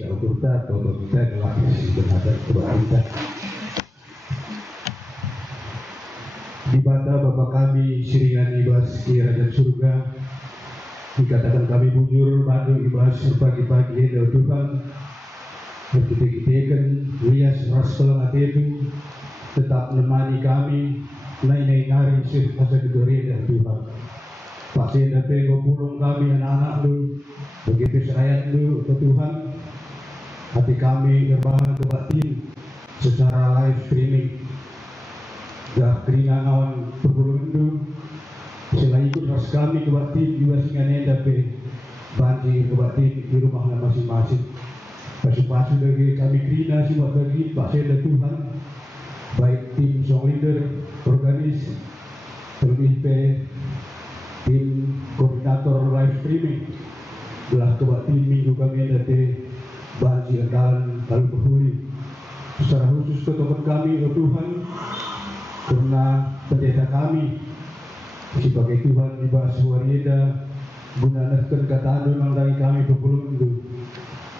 si autorita atau kita adalah si berhadap kepada kita. Di bata Bapa kami siringan ibas di kerajaan surga, dikatakan kami bujur bantu ibas pagi-pagi dari Tuhan, berkita-kitakan lias ras pelangat itu tetap menemani kami naik hari sir masa kedore dari Tuhan. Pasti nanti ngopulung kami anak-anak lu, begitu serayat lu ke Tuhan, hati kami terbangun ke batin secara live streaming. Dah keringan awan pergulungan itu, selain ikut ras kami ke batin juga singannya tapi banjir ke batin di rumah masing-masing. Pasu-pasu dari kami kerina si buat bagi pasti ada Tuhan, baik tim song leader, organis, terlebih tim koordinator live streaming belah kebatin minggu kami nanti banjir dalam lalu berhuli secara khusus ke tempat kami oh Tuhan, karena pendeta kami sebagai Tuhan di bahasa warieda gunakan kata memang dari kami berbelum itu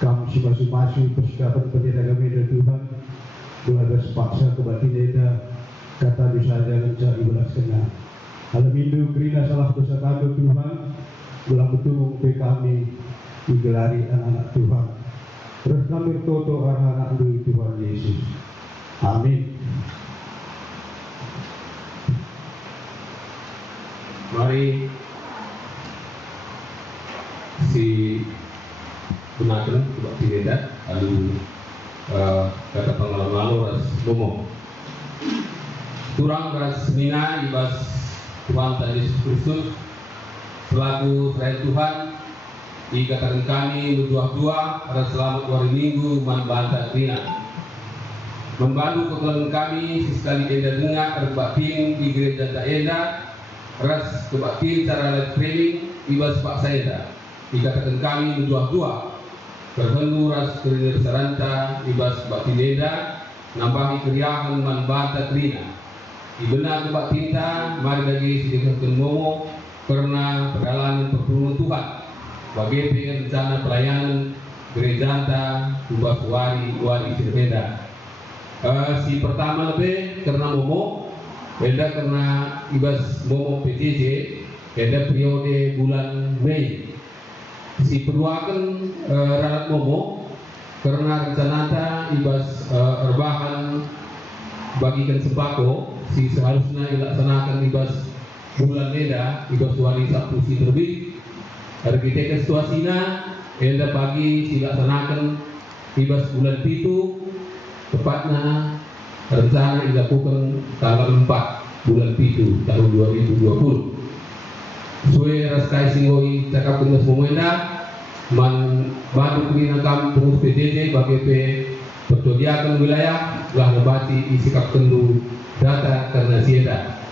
kami masing-masing persiapan pendeta kami dari Tuhan belajar sepaksa kebatin eta kata bisa jangan cari belas kena. Alam Hindu kerina salah dosa kami Tuhan, belah betul kami digelari anak-anak Tuhan. Terus kami toto anak-anak Tuhan Yesus. Amin. Mari si gunakan coba tidak lalu kata pengalaman lalu ras bomo. Turang ras mina ibas Tuhan Yesus Kristus selaku serayat Tuhan dikatakan kami berdua-dua pada selamat hari Minggu membantah krina membantu kebetulan kami sekali enda dengar terbatin di gereja Taenda ras kebatin cara live streaming ibas Pak Saenda dikatakan kami berdua-dua berhendu ras kerja seranta ibas batin enda nambahi keriahan membantah krina Ibenar kebat tinta, mari lagi sedikitkan momo karena perjalanan pertolongan Tuhan. Bagaimana rencana pelayanan gereja ubah wari berbeda. Si pertama lebih karena momo, beda karena ibas momo PJJ, beda periode bulan Mei. Si kedua kan ralat momo karena rencana ibas rebahan bagikan sembako. Si seharusnya dilaksanakan ibas bulan Leda, ibas wali Sabtu si terbit. Kita situasinya, Enda pagi dilaksanakan ibas bulan Pitu, tepatnya rencana dilakukan tanggal 4 bulan Pitu tahun 2020. Sesuai raskai singgoi cakap dengan semua man baru kini nakam pengurus PJJ bagi pertodiakan wilayah telah membati isikap kendu data karena sieda.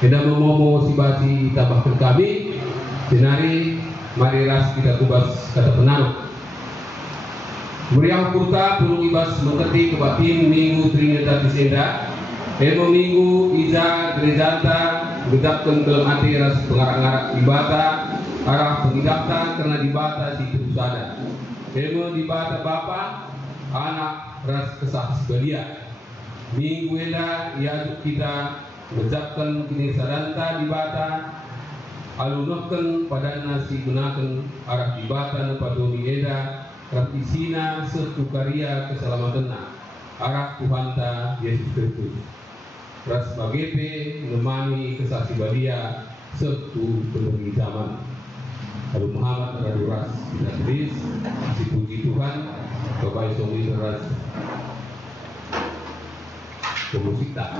Kita memomo si bati tambahkan kami sinari mari ras kita tubas kata penang. Meriang purta pulung ibas mengerti kebatin minggu trinita disenda. Emo minggu iza gerejata gedapkan dalam hati ras pengarang-arang ibata arah pengidapta karena dibata si terusada. Emo dibata bapa anak ras kesah sebalia. Minggu eda ia kita mengucapkan kini saranta di bata alunohkan pada nasi gunakan arah di bata padoni eda rapisina sertu karya keselamatan arah Tuhanta Yesus Kristus ras bagepe menemani kesaksi balia sertu penuhi zaman. Lalu Muhammad Radu ras kita tulis si puji Tuhan kepada songi ras pemusika.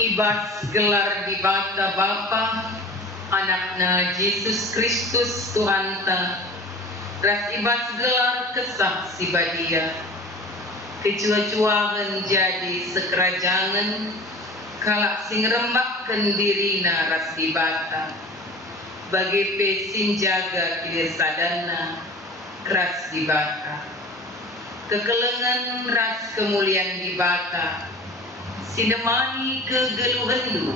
ibas gelar di bata Bapa anakna Yesus Kristus Tuhan ta ras ibas gelar kesaksi badia kecua-cuahan jadi sekerajangan kalak sing rembakkan dirina ras di bata bagi pesin jaga kirsadana ras di bata kekelengan ras kemuliaan di bata sinemani kegeluhendu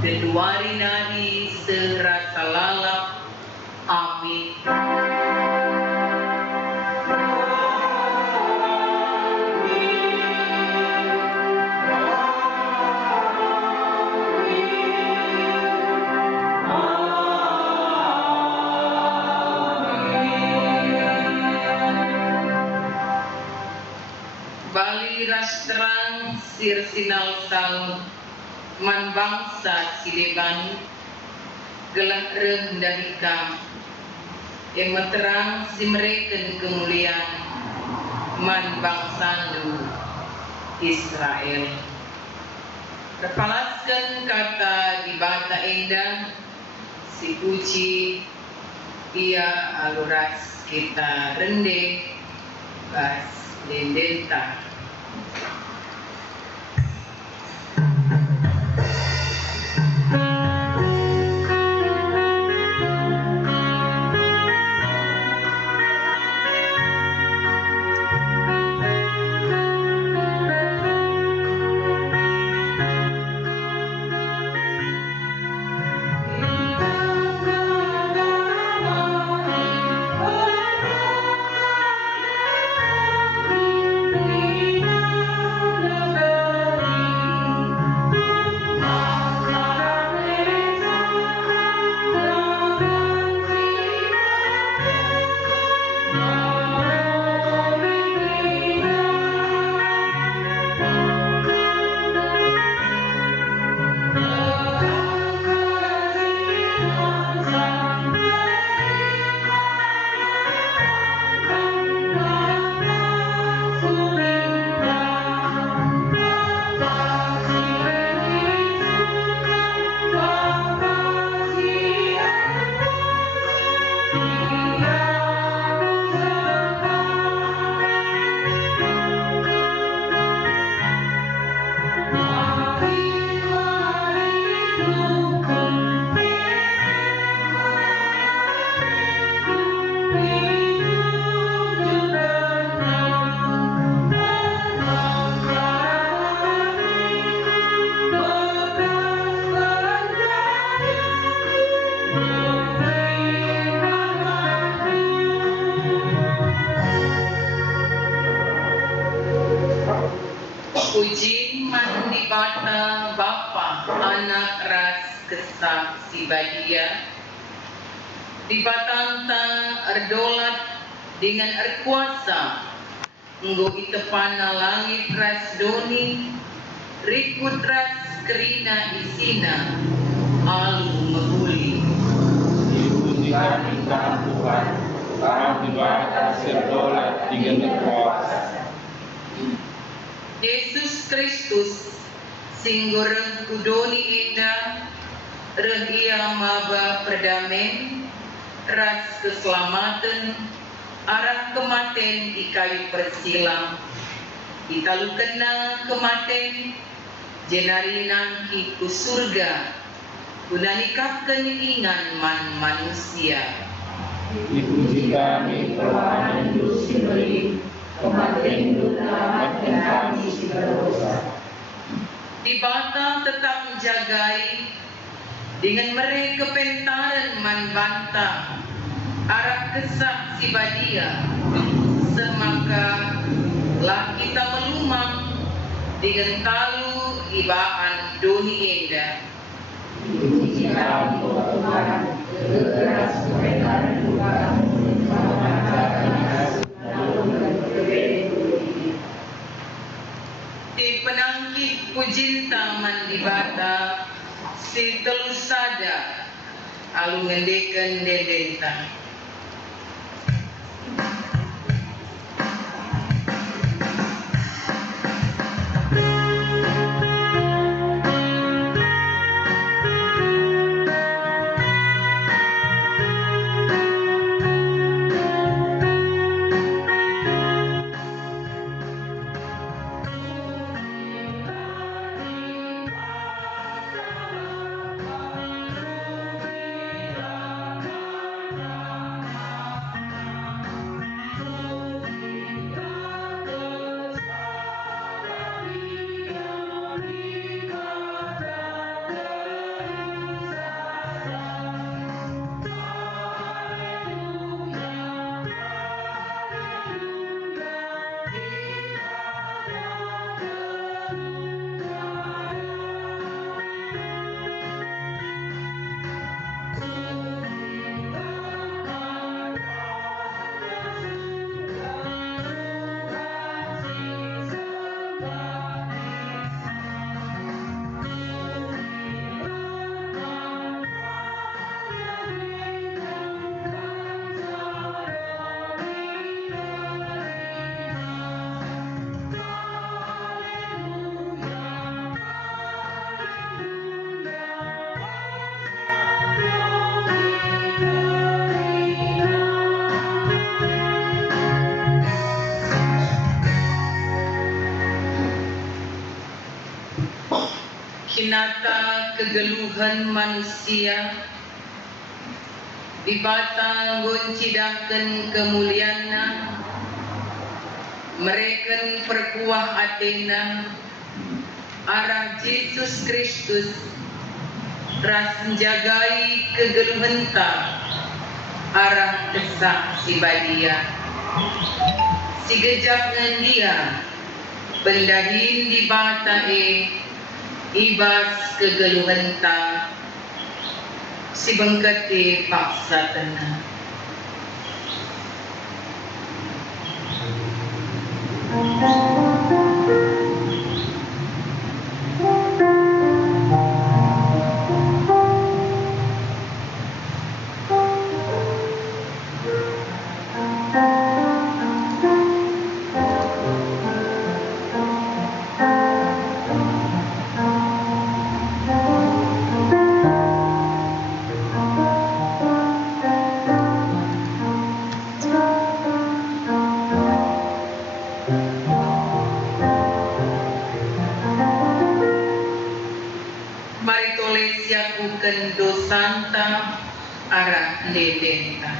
keduari nari serasa lalap amin. Bali ras terang sir sinal sal man bangsa sideban gelah rendah hikam yang terang simreken kemuliaan man bangsa Israel terpalaskan kata di bata indah si puji ia aluras kita rende bas dendenta. Puji man di bata Bapa anak ras kesaksi badia di batanta erdolat dengan erkuasa nggo itepana langit ras doni rikut ras kerina isina alu mebuli dipujikan engkau Tuhan karena di bata erdolat dengan erkuasa Yesus Kristus singgureng kudoni indah regia maba perdamen ras keselamatan arah kematen di kayu persilang italu kena kematen jenari nangki ku surga gunanikapkan ingan man manusia dipujikan Tuhan Yesus Kristus kematian menyelamatkan kami si berdosa. Di bata tetap menjagai dengan mereka pentaran man banta arah kesak si badia semaka lah kita melumang dengan talu ibaan doni indah. Dipujikan Tuhan keras kebenaran Tuhan di penangkit pujinta man di bata si telusada alu ngendekan dedenta kinata kegeluhan manusia dibatang goncidaken kemuliana mereken perkuah atena arah Yesus Kristus ras menjagai kegeluhenta arah kesak si badia si gejap dia bendahin di batae ibas kegeluhenta si bengkati paksa tenang. Dosanta arah ledenta.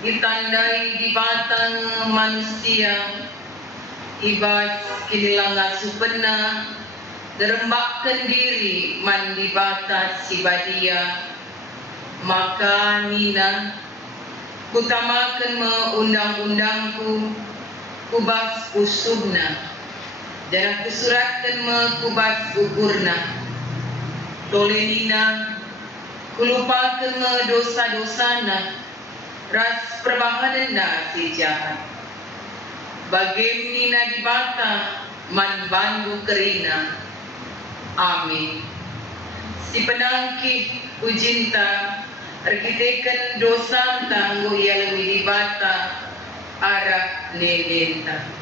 Ditandai di batang manusia ibas kinilanga supena derembakkan diri mandi batas si badia maka nina kutamakan undang-undangku kubas usubna dan kusuratkan kubas ukurna tole nina kulupakan dosa-dosana ras perbahanana si jahat bagem nina dibata man bandu kerina amin si penangkih ujinta arkiteken dosa tangguh ia lebih dibata arah nedenta.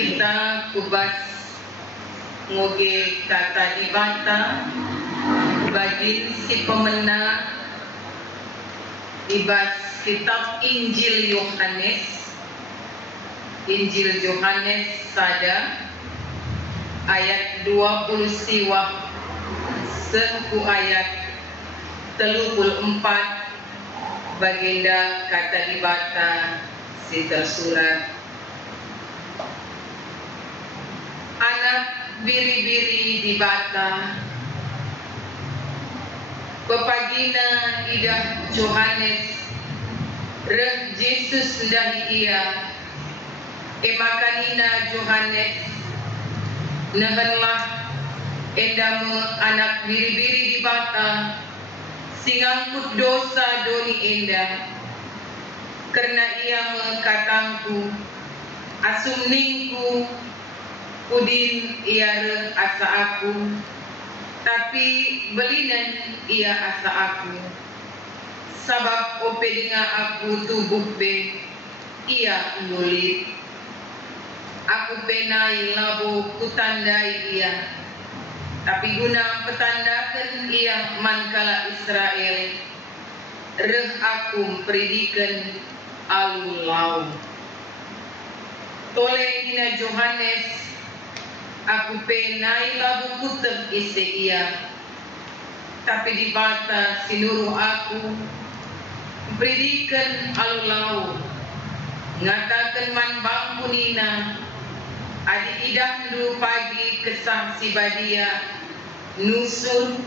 kita kubas ngoge kata dibata bagin si pemenang ibas kitab Injil Yohanes sada ayat 20 siwah seku ayat 34 baginda kata dibata si tersurat anak biri-biri dibata pepagina idah Johannes reh Yesus dahi ia emakanina Johannes nehenlah endame anak biri-biri dibata singangkut dosa doni enda karena ia mengkatangku asumningku udin ia reh asa aku tapi belinan ia asa aku sabab ope dengan aku tubuh pe ia ngulit aku penai labo kutandai ia tapi guna petandakan ia mankala Israel reh aku predikan alulau tole dina Johannes aku penai labu kuteb ise ia tapi dibata sinuruh aku predikan alulau ngatakan man bangkunina adi idahdu pagi kesah si badia nusur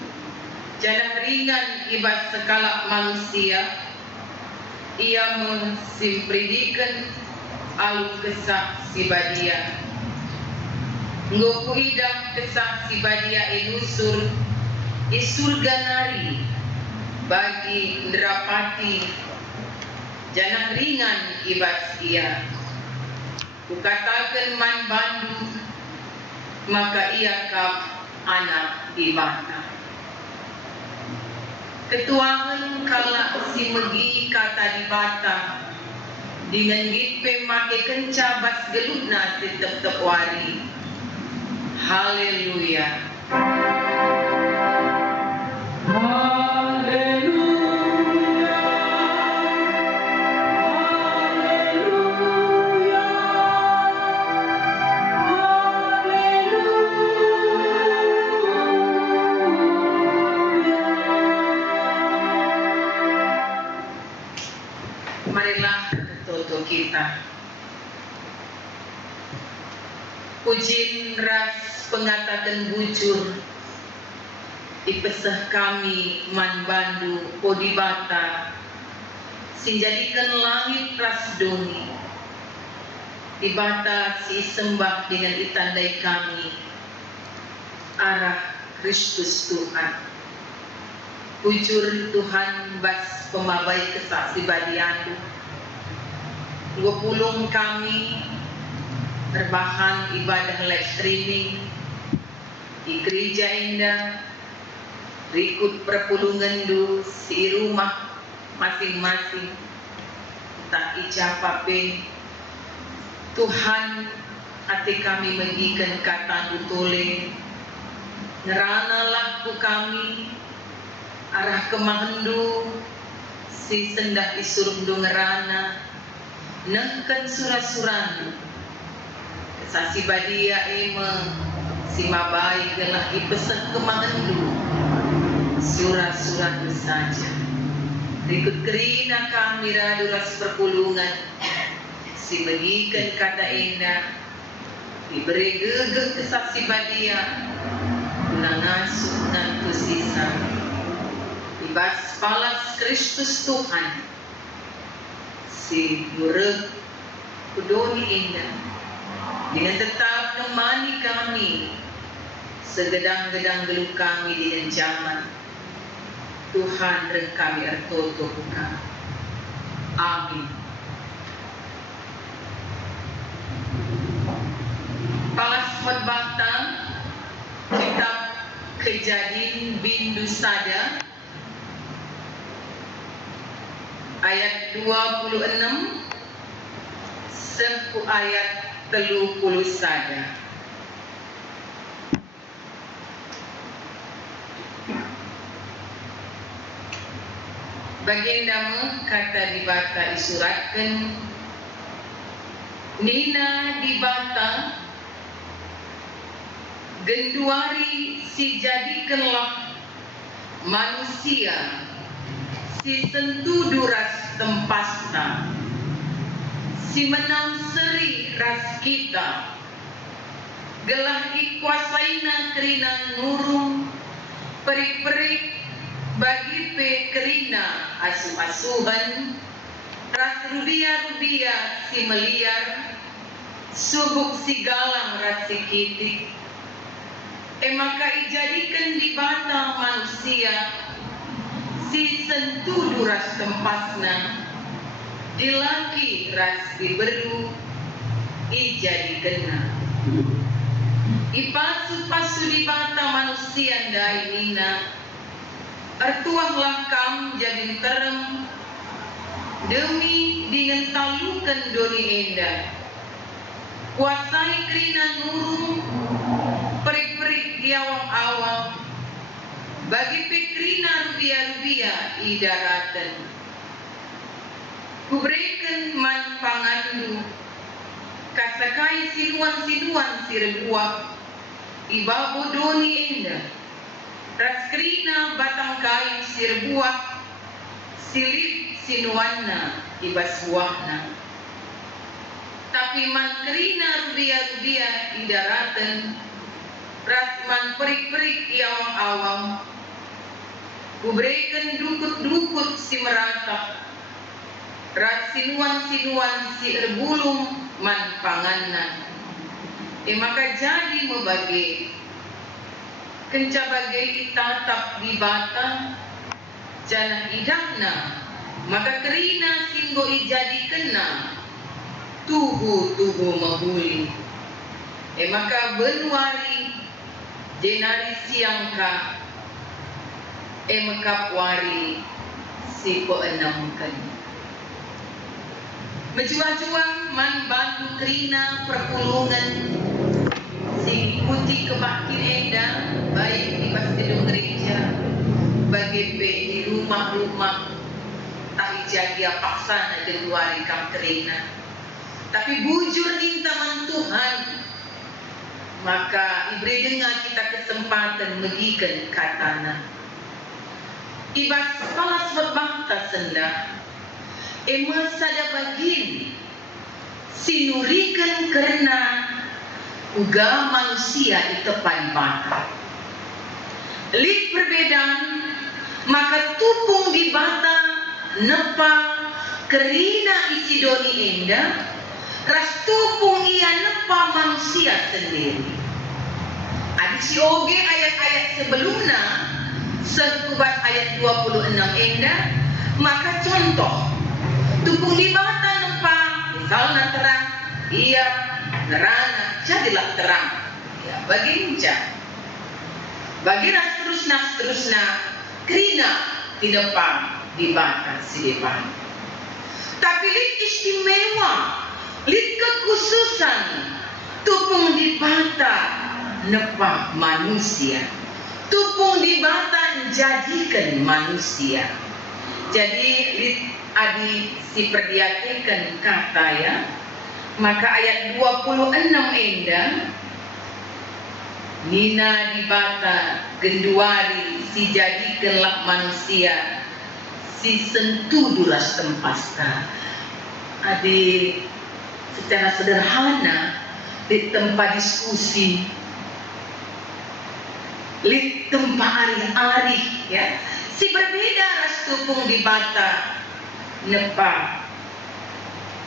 janah ringan ibas sekala manusia ia mensimpredikan alu kesah si badia ngoku idam kesah si badia inusur isurga nari bagi nderapati janah ringan ibas ia kukatakan man bandu maka ia kap anak ibata ketuangan kala si megi kata dibata dengan gitpe make kenca bas gelutna tetep wari haleluya kita pujin ras pengatakan bujur ipesah kami man bandu podibata sinjadikan langit ras doni dibata si sembah dengan itandai kami arah Kristus Tuhan bujur Tuhan bas pemabai kesaksi badiandu gopulung kami berbahan ibadah live streaming di gereja indah berikut perpulungan du si rumah masing-masing entah icapape Tuhan hati kami mengikan kata dutole ngerana laku kami arah kemahendu si sendah isurum du ngerana nengken surah-suran kesasi badia si mabai gelah ipesen kemangendu surah-suran saja berikut kerina kami raduras perpulungan si bagikan kata indah diberi gegeh kesasi badia guna ngasuh nantu sisa ibas palas Kristus Tuhan si mureg kudoni indah dengan tetap nemani kami segedang-gedang geluh kami dengan zaman Tuhan dan kami ertoto buka amin. Palas khotbah kitab Kejadian Bindu Sada ayat 26 sampai ayat 30 sada. Bagian nama kata dibata disuratkan, Nina dibata genduari si jadikanlah manusia si sentu duras tempasta si menang seri ras kita gelah ikuasaina kerina nurung perik-perik bagi pe kerina asuh-asuhan ras rubia-rubia si meliar subuk si galang ras si kitik maka ijadikan dibata manusia si sentu duras tempasna dilaki ras diberu ijadikanna ipasu-pasu dibata manusia dainina artuahlah kam jadi terem demi dinentalukan doni enda kuasai kerina nurung perik-perik di awang-awang bagi pekrina rubia-rubia idaratan kuberikan manpangandu kasakai sinuan-sinuan sirbuah ibabo doni enda raskrina batang kayu sirbuah silip sinuanna ibas buahna tapi mankerina rubia-rubia idaratan rasman perik-perik iawang-awang kuberikan dukut-dukut si meratap ras sinuan-sinuan si erbulung manpanganna maka jadi membagi kenca bagai itatap di bata jana idakna maka kerina singgo ijadikanna tubuh-tubuh mahuli maka benuari jenari siangka mekapwari si peenamkan menjuang-juang man bantu kerina perpulungan si ikuti kebakti enda baik di masjid gereja bagi di rumah-rumah tak jadi paksana geluari kam kerina tapi bujur intaman Tuhan maka ibri dengar kita kesempatan megikan katana ibas palas berbangta senda emas sada bagin sinurikan karena uga manusia itepan bata lik perbedaan maka tupung di bata nepa kerina isi doni enda ras tupung ia nepa manusia sendiri ada si oge ayat-ayat sebelumnya sekubat ayat 26 enda maka contoh tupung di bata nepa misalnya terang ia nerana jadilah terang ya baginca bagiran seterusnya kerina di depan di bata si depan tapi lit istimewa lit kekhususan tupung di bata nepa manusia tupung di bata jadikan manusia jadi lit adi si perdiatikan kata ya maka ayat 26 enda Nina dibata genduari si jadikanlah manusia si sentu duras tempasta adi secara sederhana di tempat diskusi di tempat ari-ari ya si berbeda ras tupung dibata nepa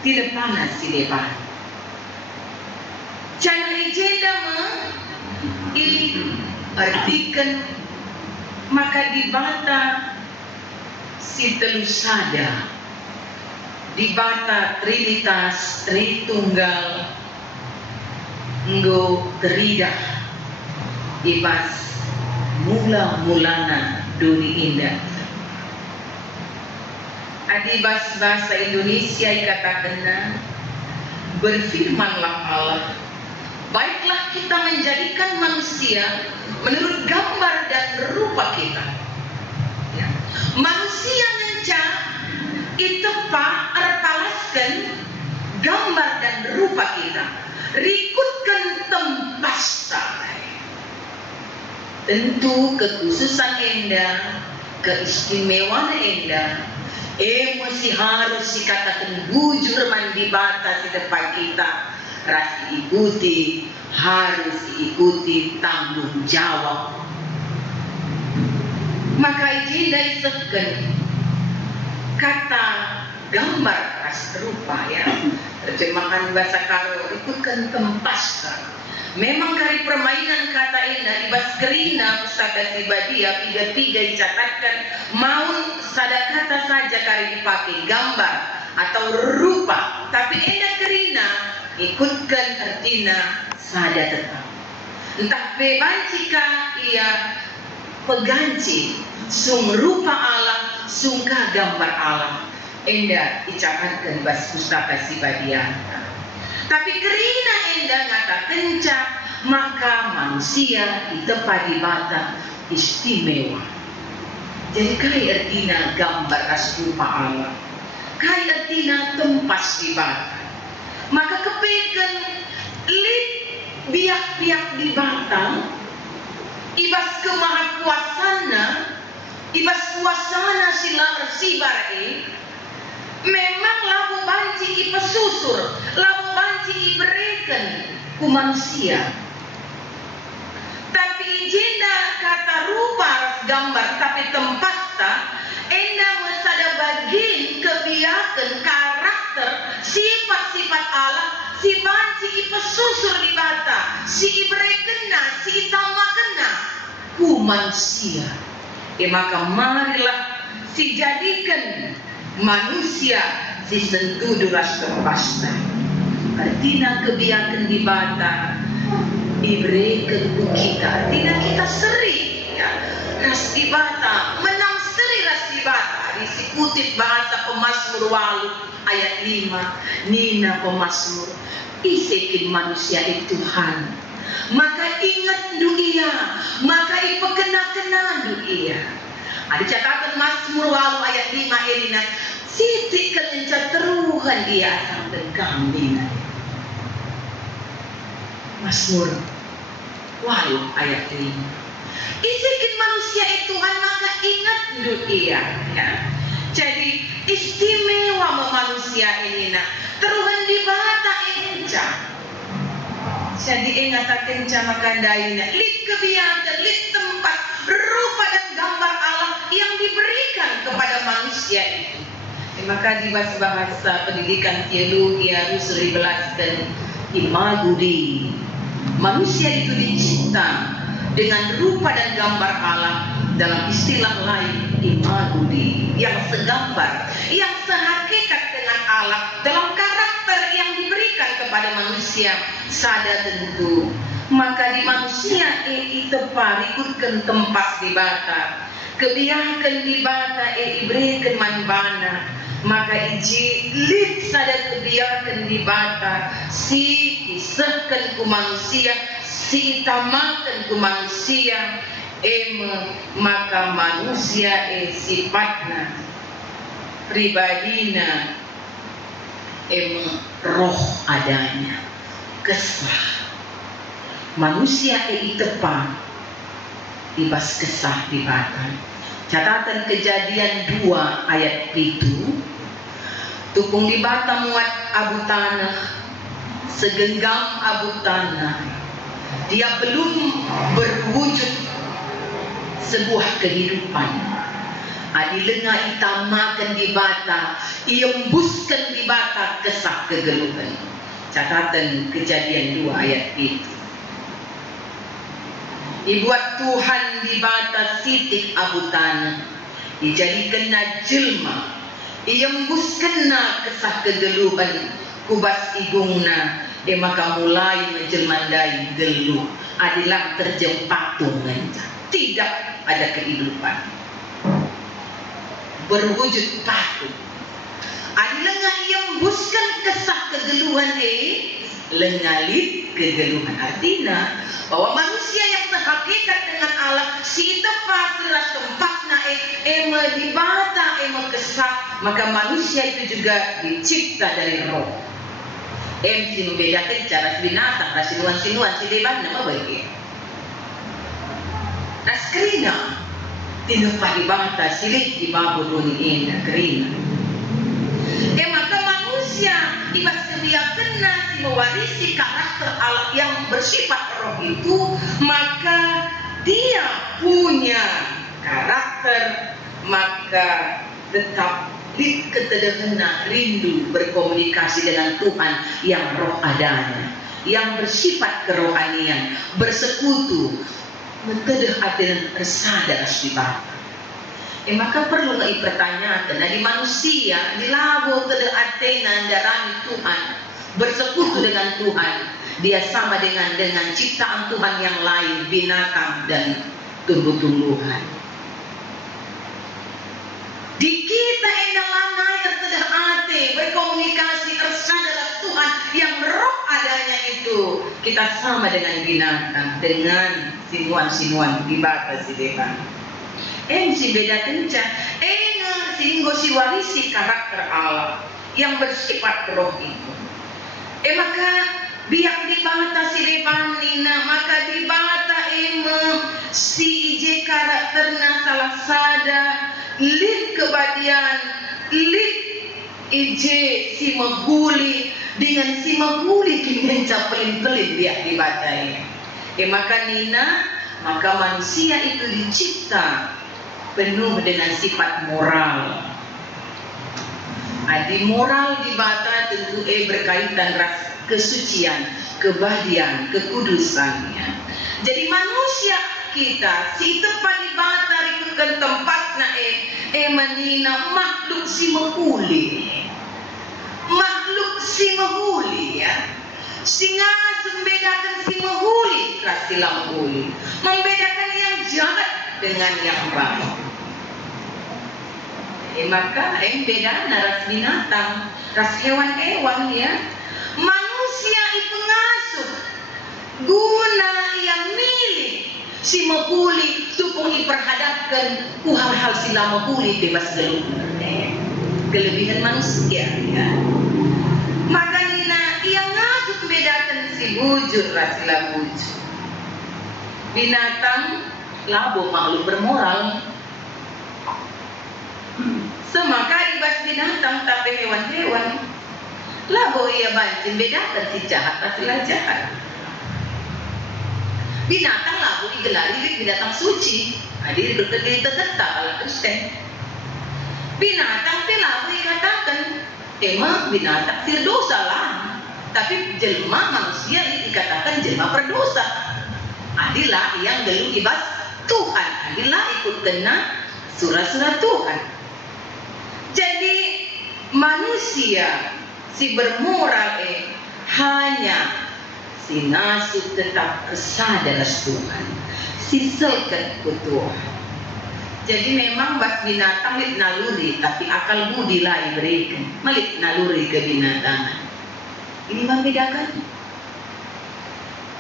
tidak panas si depan jangan ijenda artikan maka dibata si telusada dibata trinitas tritunggal nggo teridah ibas mula-mulana duni indah adibas bahasa Indonesia ikatakanna Berfirmanlah Allah, baiklah kita menjadikan manusia menurut gambar dan rupa kita. Ya. Manusia ngenca itepa arpalaskan gambar dan rupa kita. Rikutkan tempas sampai. Tentu kekhususan enda, keistimewaan enda, masih harus dikatakan bujur mandi batas di depan kita. Ras diikuti, harus diikuti tanggung jawab. Maka ijinda isepkan kata gambar ras rupa ya. Terjemahan bahasa Karo ikutkan tempas. Memang kari permainan kata indah ibas kerina pustaka Sibadia 33 dicatatkan maun sada kata saja kari dipakai gambar atau rupa, tapi indah kerina ikutkan artina sada tetap. Entah bebancika ia peganci sung rupa Allah sungka gambar Allah. Indah dicatatkan bas pustaka Sibadia. Tapi kerina enda ngata kenca, maka manusia ditepa di bata istimewa. Jadi kai artina gambar rupa Allah, kai artina tempas di bata. Maka kepekan lit biak-biak di bata, ibas kemahakuasana, ibas kuasana sila sibar memang labu banci ipesusur, labu banci iberikan ku manusia. Tapi ijinda kata rupa gambar tapi tempatnya enda mesada bagian kebiakan karakter sifat-sifat Allah si banci ipesusur di bata si iberikan si itamakan ku manusia. Maka marilah si jadikan manusia si sentuh duras terpasta. Artinya kebiakan di bata diberikan kita. Artinya kita seri ya. Ras di bata menang seri ras di bata. Disikutip bahasa Pemazmur 8 ayat 5. Nina Pemazmur isikin manusia itu Tuhan. Maka ingat du ia, maka ipekena-kena du ia. Ada catatan Mazmur 8 ayat 5 ini sitik kelencat teruhan dia sampai kami. Mazmur 8 ayat 5. Isikin manusia itu Tuhan maka ingat du ia. Ya. Jadi istimewa manusia ini teruhan di bata enca. Jadi ingat kenca maka daina lit kebiakan lit tempat rupa dan gambar Allah yang diberikan kepada manusia itu. Maka di bahasa pendidikan teologi harus dijelaskan imago Dei. Manusia itu dicipta dengan rupa dan gambar Allah, dalam istilah lain imago Dei, yang segambar, yang sehakikat dengan Allah dalam karakter yang diberikan kepada manusia. Sada tentu maka di manusia itu parikutkan tempat di bata, kebiakan di bata iberikan manbana, maka iji lit sada kebiakan di bata si isehkan ku manusia, si itamakan ku manusia, maka manusia sifatna pribadina roh adanya kesah. Manusia itepa ibas kesah di bata. Catatan Kejadian 2 ayat 7. Tupung di bata muat abu tanah, segenggam abu tanah. Dia belum berwujud sebuah kehidupan. Adi lenga itamakan di bata, iembuskan di bata kesah kegeluhan. Catatan Kejadian 2 ayat 7. Dibuat Tuhan di bata sitik abu tanah, dijadikan jelma, iembuskan kesah kegeluhan, kubas igungna, maka mulai menjelmandai geluh, adalah terjempatung tidak ada kehidupan, berwujud patung. Adi lengah yang buskan kesah kegeluhan lengalit kegeluhan. Artinya bahwa manusia yang sehakikat dengan Allah si tepat seras tempatna dibata kesah, maka manusia itu juga dicipta dari roh. Si membedakan cara binatang, sinuan si deban nama bagi. Naskrina tinupah dibata silik di babu dunia kerina. Maka manusia ibas kebiakanna si mewarisi karakter Allah yang bersifat roh itu, maka dia punya karakter, maka tetap ketedehna rindu berkomunikasi dengan Tuhan yang roh adanya, yang bersifat kerohanian, bersekutu, metedeh dan bersadar sifat. Maka perlu pertanyaan, nah di manusia dilabo tedeh atenan darani Tuhan, bersekutu dengan Tuhan, dia sama dengan ciptaan Tuhan yang lain, binatang dan tumbuh-tumbuhan. Di kita endalanai tedeh ate berkomunikasi tersadar Tuhan yang roh adanya itu, kita sama dengan binatang, dengan sinuan-sinuan di batas si depan. Si beda kencang, sehingga si warisi karakter Allah yang bersifat roh itu. Maka biak dibata si depan nina, maka dibata si ije karakterna salah sada, lid kebadian, lid ije si mengguli dengan si mengguli kimenca pelin-pelin biak dibata ini. Maka nina, maka manusia itu dicipta penuh dengan sifat moral. Adi moral dibata tentu berkaitan ras kesucian, kebadian, kekudusan. Jadi manusia kita si tepat dibata rikukan tempatna menina makhluk si menghuli, makhluk si menghuli singa membedakan si menghuli ras sila menghuli, membedakan yang jahat dengan yang baik. Maka beda ras binatang, ras hewan-hewan manusia itu ngasuh guna yang milik si mekuli tupung diperhadapkan hal-hal sila mekuli bebas kelebihan manusia maka nina yang ngasuh bedakan si bujur ras sila bujur. Binatang labo makhluk bermoral, semaka ibas binatang tapi hewan-hewan labo ia bancin bedakan si jahat asila jahat. Binatang labo digelari binatang suci, hadir berkediri tetap ala Kristen. Binatang teh labo dikatakan emang binatang tirdosa lah, tapi jelma manusia dikatakan jelma berdosa. Adilah yang gelu ibas Tuhan, adilah ikut kena surah-surah Tuhan. Jadi manusia si bermoral hanya si nasuh tetap sadar Tuhan, si selket ke Tuhan. Jadi memang bas binatang lit naluri, tapi akal budi lah diberikan, malit naluri ke binatangan. Ini membedakan.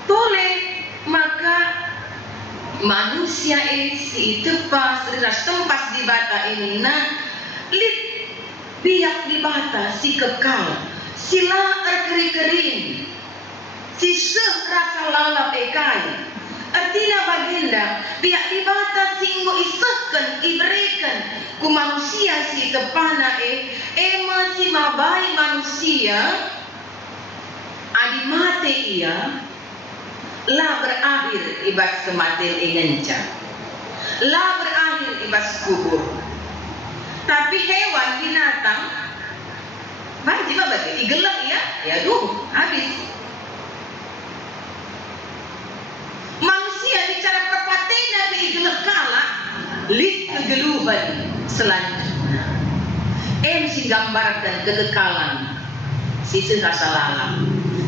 Boleh, maka manusia si tepas ras tempas di bata ini lit biak di bata si kekal sila kering si rasa lalap ekai. Artinya baginda biak di bata singgo isahkan iberikan ku manusia si tepana masih mabai manusia adi mate ia lah berakhir ibas kematian ingenca, lah berakhir ibas kubur. Tapi hewan binatang banci bagi igelak ya duh habis. Manusia bicara perpatena ke igelak kala lit kegeluhan selanjutnya. Si gambarkan kekekalan sisi rasa lalap.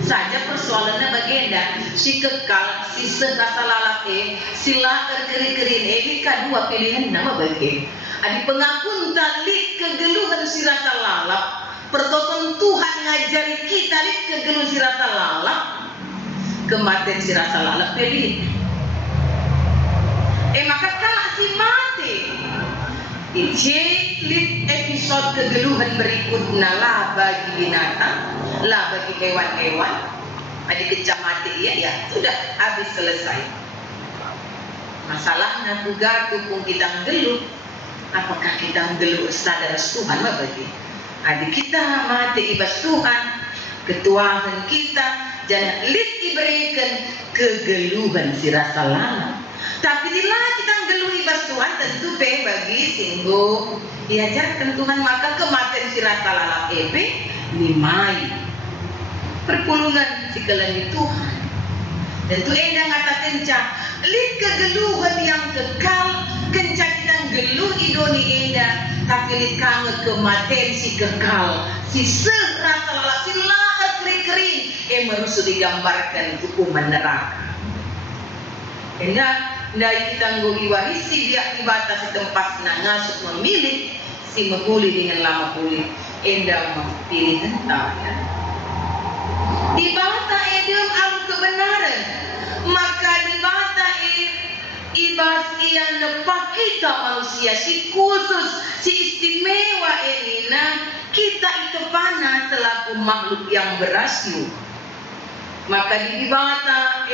Saja persoalannya baginda si kekal si rasa lalap sila keri-kerin kedua pilihan nama bagi adi pengakun talik kegeluhan si rasa lalap pertolongan Tuhan ngajari kita lihat kegeluh si rasa lalap, kematian si rasa lalap pilih. Maka kalah si mati. Icek lihat episode kegeluhan berikutnya lah bagi binatang, lah bagi hewan-hewan. Ada kecamati ya sudah habis selesai. Masalahnya juga tukung kita geluh. Apakah kita geluh sadar Tuhan bagi? Adik kita mati ibas Tuhan, ketuaan kita jangan lit diberikan kegeluhan si rasa lalap. Tapi bila kita geluh ibas Tuhan tentu bagi singgung diajarkan Tuhan, maka kematian si rasa lalap nimai perpulungan si kelani Tuhan. Tentu endah ngata kenca lit kegeluhan yang kekal, kenca kita geluh idoni endah, tapi lit kange kematian si kekal, si serasa lalap, si lahar kering-kering merusuh digambarkan hukuman neraka. Endah dari kita nguli warisi dia dibatasi tempat ngasuk memilih si mengguli dengan lama pulih endah memilih tentang ya. Di bata edem alu kebenaran, maka di bata ibas ia nepak kita manusia si khusus si istimewa ini kita itu panas selaku makhluk yang berasio. Maka di bata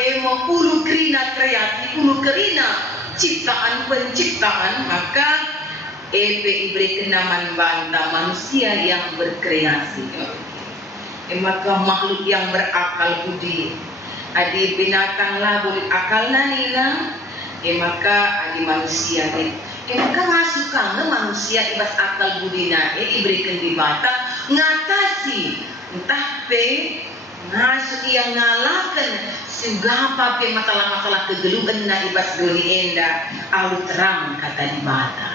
ulu kerina kreasi, ulu kerina ciptaan penciptaan, maka iberi kenaman banta manusia yang berkreasi. Maka makhluk yang berakal budi. Adi binatang lah boleh akal nanina. Maka adi manusia ni. Maka masukkan manusia ibas akal budi na iberikan di bata ngatasi entah ngasuh yang ngalakan segapa masalah-masalah kegeluhan na ibas doni enda alu terang kata di mata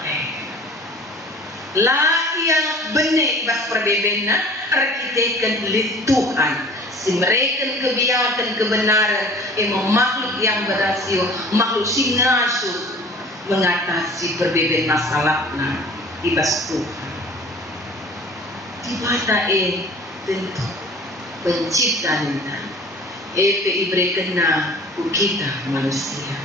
lah yang benih ibas perbebena arkitekan oleh Tuhan si mereka kebiakan kebenaran makhluk yang berasio makhluk si ngasuh mengatasi perbedaan masalah na ibas Tuhan di mata tentu pencipta kita iberikan kita manusia,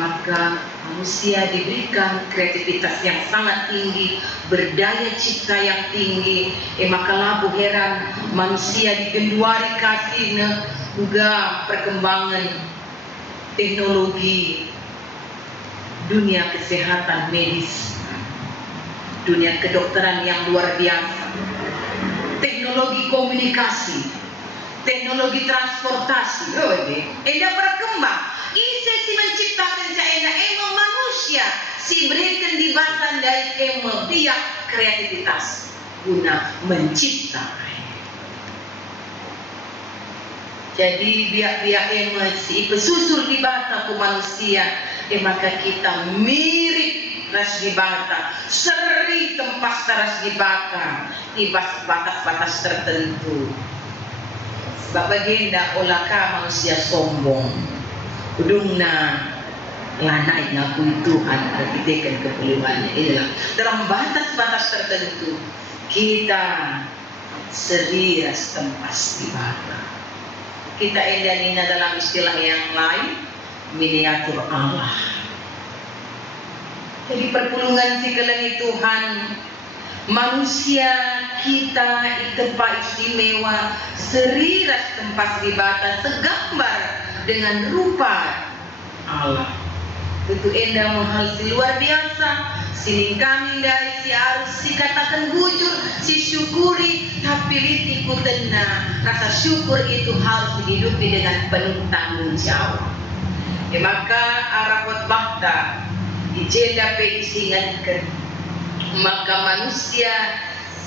maka manusia diberikan kreativitas yang sangat tinggi, berdaya cipta yang tinggi. Maka labu heran manusia digenduari kasihnya juga perkembangan teknologi dunia kesehatan medis, dunia kedokteran yang luar biasa. Teknologi komunikasi, teknologi transportasi, endah berkembang. Ise si menciptakan caenda manusia si berikan di batan dari biak kreativitas guna mencipta. Jadi biak-biak si pesusul di bata ku manusia, maka kita mirip ras di bata, seri tempat ras di bata, ibas batas-batas tertentu. Sebab baginda olaka manusia sombong, udungna lanai ngakui Tuhan berkitekan keperluannya. Inilah dalam batas-batas tertentu kita seri ras tempat di bata. Kita endanina dalam istilah yang lain miniatur Allah. Jadi perpulungan si keleni Tuhan manusia kita tempat istimewa seriras tempat di bata segambar dengan rupa Allah. Itu endah mahal si luar biasa. Sining kami dari si harus si katakan bujur, si syukuri, tapi ikutin rasa syukur itu harus dihidupi dengan penuh tanggung jawab. Maka arapot bakta ijenda pe isingatkan, maka manusia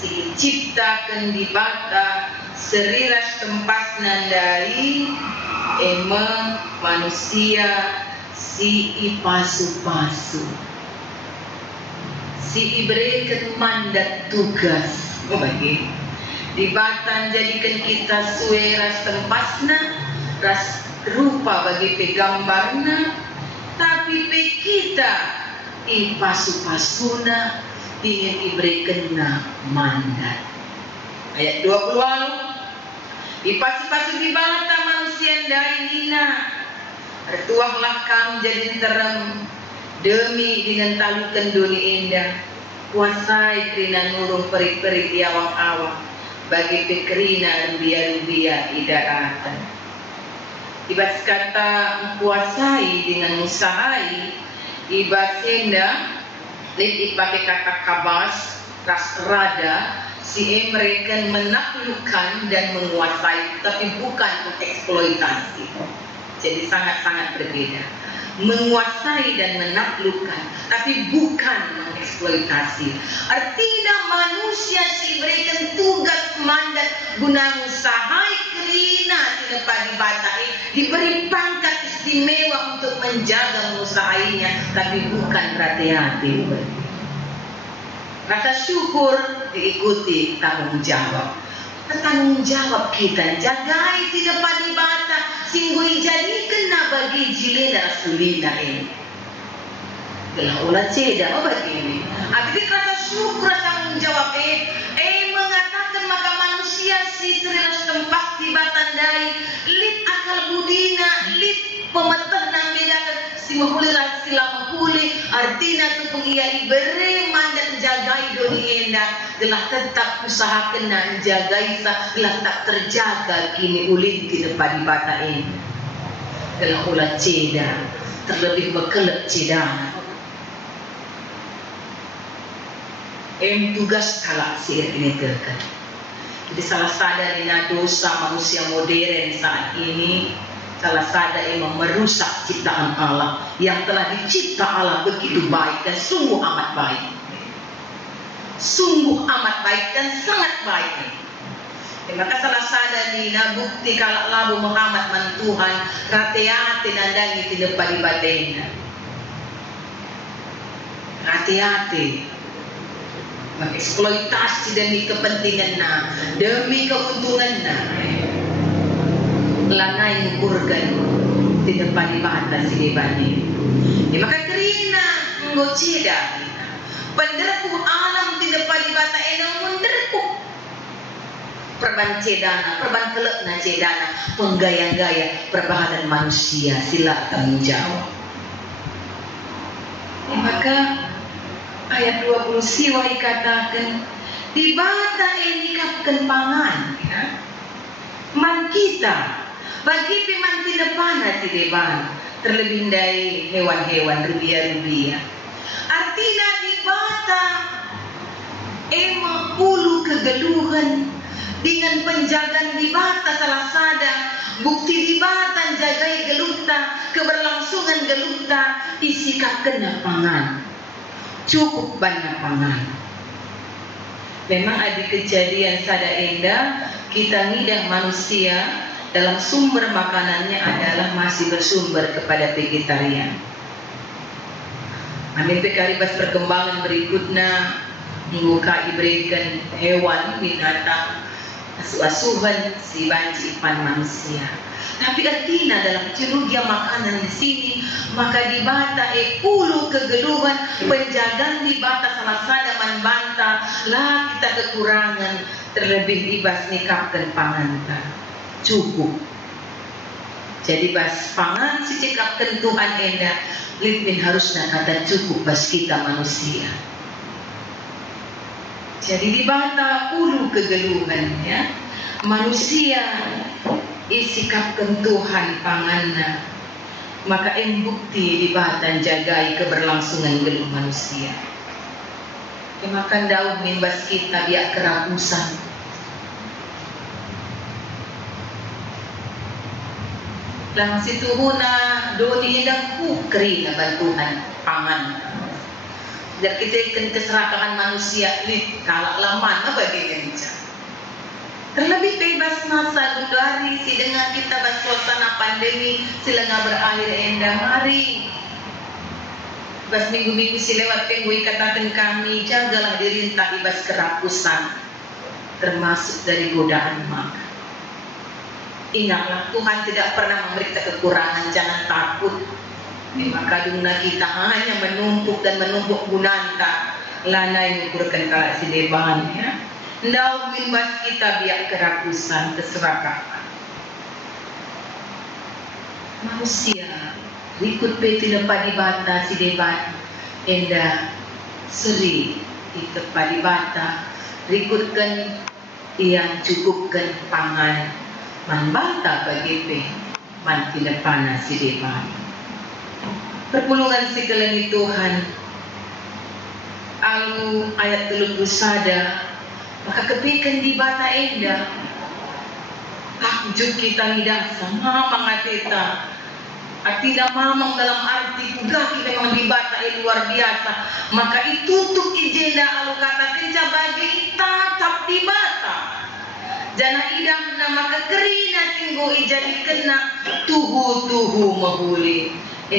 si ciptakan di bata seriras tempat nandai manusia si ipasu-pasu si iberikan mandat tugas bagi di batan jadikan kita suwe ras tempatna ras rupa bagi pegambarna, tapi pe kita ipasu-pasuna ingin diberikan mandat. Ayat 20. Ipasi-pasi di bata manusia dai hina. Artuahlah kam jadi terem demi dengan talukan dunia indah. Kuasai kerina nurung peri-peri di awang-awang bagi pekerina rubia-rubia idaratan. Ibas kata kuasai dengan usahai, ibas senda dipakai kata kabas ras rada, si mereka menaklukkan dan menguasai, tapi bukan mengeksploitasi. Jadi sangat-sangat berbeda. Menguasai dan menaklukkan, tapi bukan mengeksploitasi. Artinya manusia si mereka tugas mandat guna usahai kerina tidak padi batai, diberi pangkat istimewa untuk menjaga usahainya, tapi bukan hati-hati. Rasa syukur diikuti tanggung jawab. Tanggung jawab kita jagai tidak padi bata singgui jadi kena bagi jilina rasulina ini. Telah ulat ceda begini. Artinya rasa syukur tanggung jawab mengatakan maka manusia si serius tempat di batandai lit akal budina lit pemetah nang bedakan si mahulilah sila mahuli artinya tu pengiai beri mandat jagai doni enda telah tetap usahakan dan jagai telah tak terjaga kini ulin tidak padi bata ini telah ulah ceda terlebih bekelep cedana tugas kalak sihir ini terkan. Jadi salah sadar ina dosa manusia modern saat ini, salah sadar memang merusak ciptaan Allah yang telah dicipta Allah begitu baik dan sungguh amat baik. Sungguh amat baik dan sangat baik. Maka salah sadar ina bukti kalak labu Muhammad mantuhan hati-hati nandangi tidak padi batena. Hati-hati. Mengeksploitasi demi kepentingan demi keuntungan lanai ngukurkan di depan mata si debani. Maka kerina ngocida penderku alam di depan mata enang menderku perban cedana perban kelekna cedana penggaya-gaya perbahasan manusia sila tanggung jawab. Maka ayat 20 siwa dikatakan di bata nikapkan pangan ya. Man kita bagi piman tidak panas di depan terlebih dari hewan-hewan rubia-rubia artinya di bata pulu kegeluhan dengan penjagaan di bata salah sada bukti di bata jagai gelukta keberlangsungan gelukta isikap kena pangan cukup banyak pangan. Memang ada kejadian sada endah kita ngidang manusia dalam sumber makanannya adalah masih bersumber kepada vegetarian. Amin pekaribas perkembangan berikutnya membuka diberikan hewan binatang asuh-asuhan si banci ipan manusia. Tapi artinya dalam cerugia makanan di sini maka di bata pulu kegeluhan penjagaan di bata salah sada man banta lah kita kekurangan terlebih ibas nikapkan pangan cukup. Jadi bas pangan si cekapkan Tuhan endah litin harusnya kata cukup bas kita manusia. Jadi di bata pulu kegeluhan ya manusia isikapkan Tuhan panganna maka bukti di batan jagai keberlangsungan geluh manusia. Kemakan daun mimbas kita biak kerapusan. Lang situhuna doni indah kukri na bantuhan pangan. Dan kita ikan keserakahan manusia li kalak laman apa dia terlebih bebas masa gudari si dengan kita suasana pandemi sila nga berakhir endah hari bas minggu-minggu si lewat penggui katakan kami jagalah diri entah ibas kerapusan termasuk dari godaan makan. Ingatlah Tuhan tidak pernah memberi kita kekurangan, jangan takut. Maka duna kita hanya menumpuk dan menumpuk gunanta lanai mengukurkan kalak si deban ya. Ndau minbas kita biak kerakusan, keserakahan. Manusia ikut peti lepas dibata si debat enda seri ikut padibata rikutkan yang cukupkan pangan man bata bagi pe man tidak panas si debat. Perpulungan sekalian Tuhan Almu ayat 30 sada maka kepikan di bata enda takjub kita hidasa mamang ateta tidak mamang dalam arti gaki memang di bata luar biasa maka itutup ijenda alu kata kenca bagi tatap di bata jana idahna maka kerina tinggo ijadi kena tuhu mahuli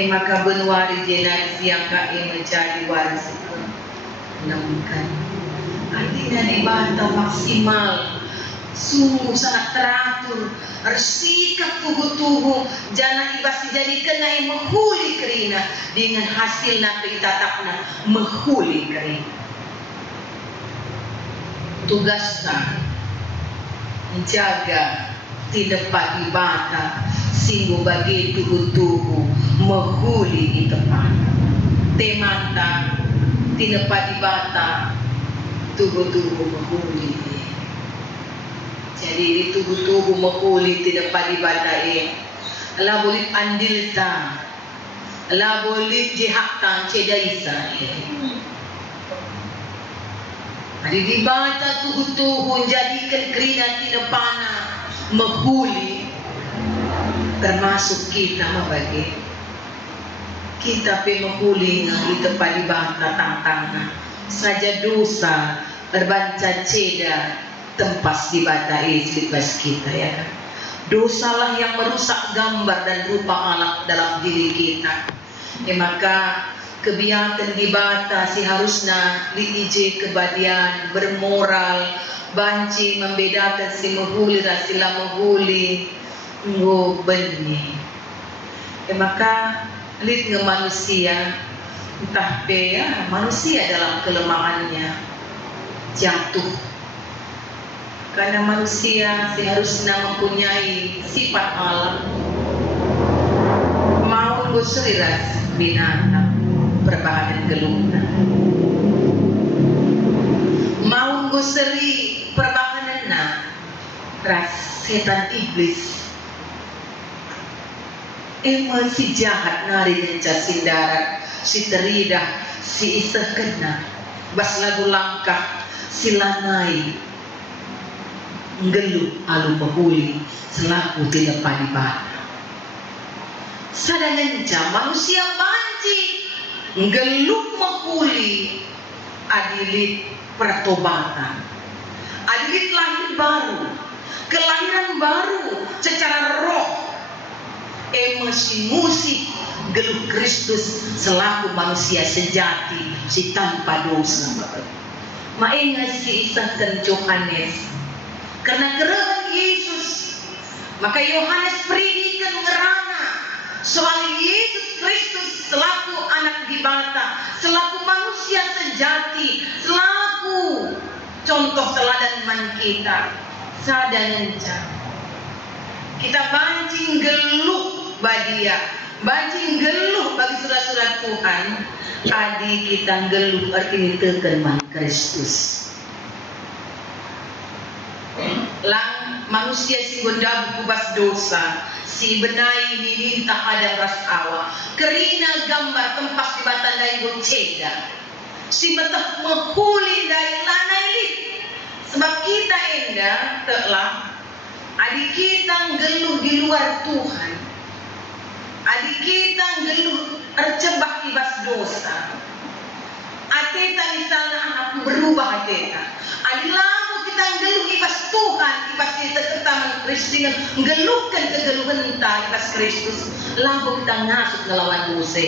maka benwari jena siang kai menjadi waris menemukan artinya di bata maksimal sungguh sangat teratur bersikap tubuh jana ibas jadi kena menghuli kerina dengan hasil nanti tatapna menghuli kerina tugasnya menjaga tidak pagi bata singgu bagi tubuh menghuli di tempat temanta tidak pagi bata tubuh menghuli. Jadi di tubuh menghuli tidak pagi bata ala boleh andilta ala boleh jihaktan cedaisa Hari di bata tubuh jadikan kerina tidak panah menghuli termasuk kita bagi kita menghuli di tempat di bata tantangna saja dosa berbanca ceda tempas di bata selepas kita ya dosalah yang merusak gambar dan rupa Allah dalam diri kita maka kebiatan di bata si harusnya diije kebadian bermoral banci membedakan si menghuli rasila menghuli ngo benih maka lid nge manusia entah pe ya manusia dalam kelemahannya jatuh karena manusia seharusnya mempunyai sifat Allah mau gusriras binatang perbahanan geluna mau gusri perbahanan ras setan iblis si jahat nari dengan sindarat si teridah si isah kena bas lagu langkah silanai ngeluh alu menghuli selaku tidak padibata sadanganca manusia banci ngeluh menghuli adilit pertobatan adilit lahir baru kelahiran baru secara roh emosi musik geluh Kristus selaku manusia sejati si tanpa dosa maingat si isah dan Yohanes karena kerehan Yesus maka Yohanes predikan ngerana soal Yesus Kristus selaku anak di bata selaku manusia sejati selaku contoh teladan man kita sadanganca kita bancing geluh badia bancing geluh bagi surat-surat Tuhan tadi kita geluh artinya tekan Kristus lang manusia si gondabu kubas dosa si benai diminta ada ras awa kerina gambar tempat di batandai boceda si betah menghuli dari lanai lip sebab kita endah telah adik kita geluh di luar Tuhan adik kita geluh terjebak ibas dosa ateta misalnya anakku berubah ateta adik lamu kita geluh ibas Tuhan ibas kita ketaman Kristus geluhkan kegeluhan entah ibas Kristus lamu kita ngasuk ngelawan dosa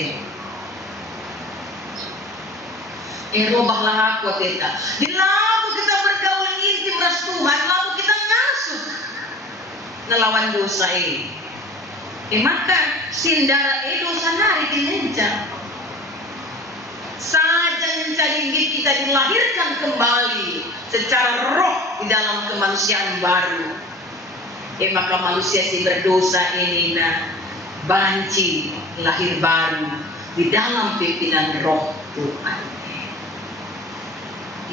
robahlah aku ateta di lamu kita bergaul intim ras Tuhan lamu kita ngasuk ngelawan dosa maka sindara dosa nari dinenca saja mencari kita kita dilahirkan kembali secara roh di dalam kemanusiaan baru. Maka manusia si berdosa ini banci lahir baru di dalam pimpinan roh Tuhan.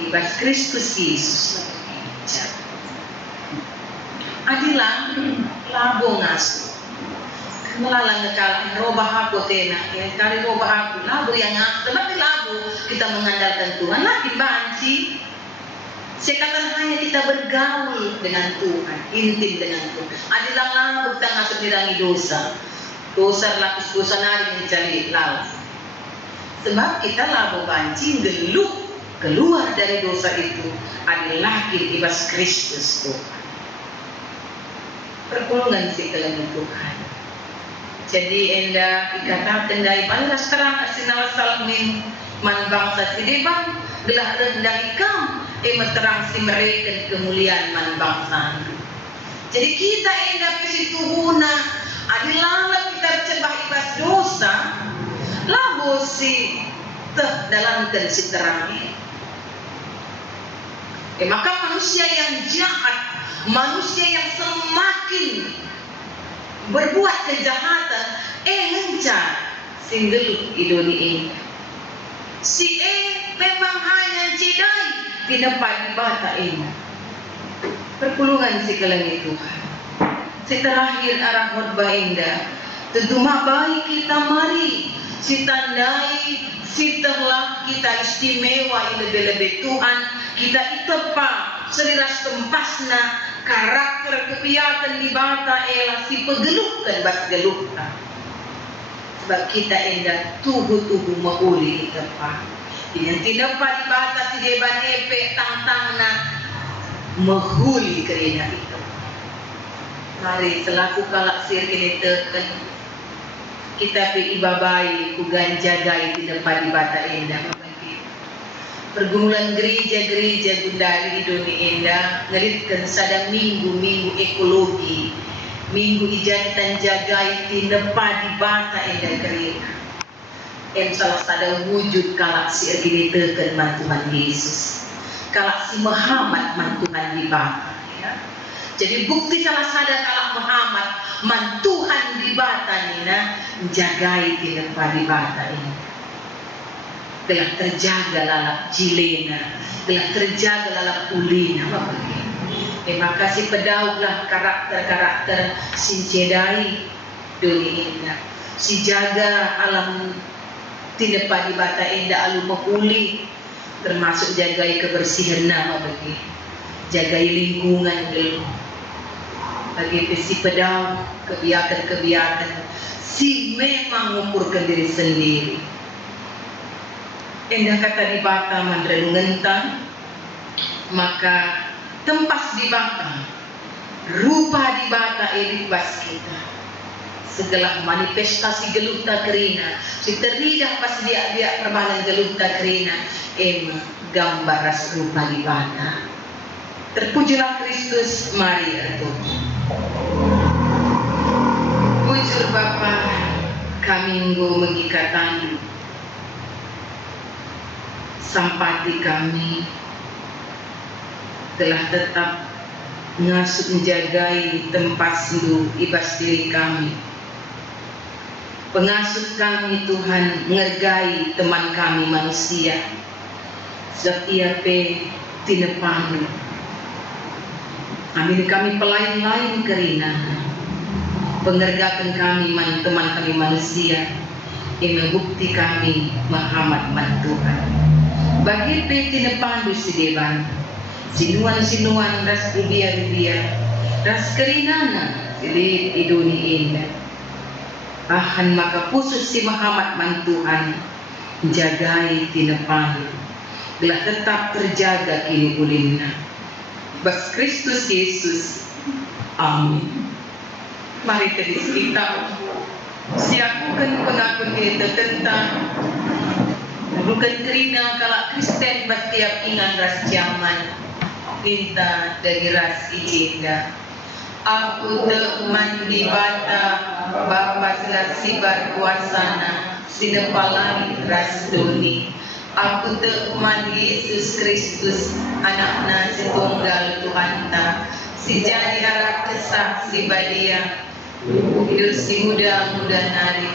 Ibas Kristus Yesus adilang labo ngaso. Mulalang ngekalan robah aku tena, kali robah aku labo yang ngaso. Tapi labo kita mengandalkan Tuhan lagi banci. Sekatan hanya kita bergaul dengan Tuhan, intim dengan Tuhan. Adilang labo kita ngaso nirangi dosa. Dosa lapis dosa nari mencari laut. Sebab kita labo banci geluh keluar dari dosa itu adalah ibas Kristus Tuhan. Perpulungan si kelengan Tuhan. Jadi enda dikatakan dari balas terang asinawa salmin man bangsa si deban gelah rendah ikam terang si mereka kemuliaan man bangsa. Jadi kita enda pesi tuhuna adilah kita cebah ibas dosa labo si dalamkan si terang ini. Maka manusia yang jahat, manusia yang semakin berbuat kejahatan, ngencar singgelut idoni ini. Si memang hanya cidai di depan bata ini. Perpulungan si kelengi Tuhan. Si terakhir arah khotbah indah. Tentumah baik kita mari. Si tandai, si telah kita istimewa lebih-lebih Tuhan. Kita itepa seriras tempasna karakter kepiatan di bata elah si pegelukkan bas gelukkan. Sebab kita endah tubuh-tubuh mauli itepa. Yang tidak di bata si deban epe tang-tangna mahuli kerina itu. Mari selaku kalak sir kini teken kita pe ibabai ku ganjagai tidak di bata endah. Pergumulan gereja-gereja gundari Idoni Indah ngelitkan sadang minggu-minggu ekologi, minggu ijantan jagai tinepa di bata endah kerina. Salah sadang wujud kalak si erginitekan mantuhan Yesus, kalak si Muhammad mantuhan di bata. Ya. Jadi bukti salah sadang kalak Muhammad mantuhan di bata nina jagai tinepa di bata ini. Telah terjaga lalap jilena, telah terjaga lalap ulina. Terima kasih pedauglah karakter-karakter sincedai doni indah. Si jaga alam tinepa di bata indah alu mapuli, termasuk jagai kebersihan nama bagi, jagai lingkungan dulu. Bagi si pedaug kebiakan-kebiakan, si memang mengukurkan diri sendiri. Endah kata di bata mandren ngentang, maka tempas di bata, rupa di bata bas kita. Segala manifestasi geluta kerina, si teridah pas dia perbahanan geluta kerina, gambar ras rupa di bata. Terpujilah Kristus, mari Tuhan. Bujur Bapa, kami nggo mengikatan sampati kami telah tetap ngasuh menjagai tempat lu ibas diri kami. Pengasuh kami Tuhan ngergai teman kami manusia. Sebab ia pe tinepanu. Amin kami pelain-lain kerina. Pengergakan kami teman kami manusia. Yang bukti kami Muhammad man Tuhan. Bagi peti nepandu si deban, sinuan-sinuan ras rubia-rubia, ras kerinana silit iduni indah. Bahan maka khusus si Muhammad man Tuhan, jagai tinepandu, telah tetap terjaga kini ulinna. Bas Kristus Yesus, amin. Mari kedis kita, siakukan pengakun kita tentang bukan kerina kalau Kristen bertiap ingat ras zaman minta dari ras ijinda. Aku teman di bata Bapa selasi berkuasana sinepalai ras doni. Aku umat Yesus Kristus, anakna setunggal Tuhan ta, si jadi harap kesah si badia, hidup si muda nari,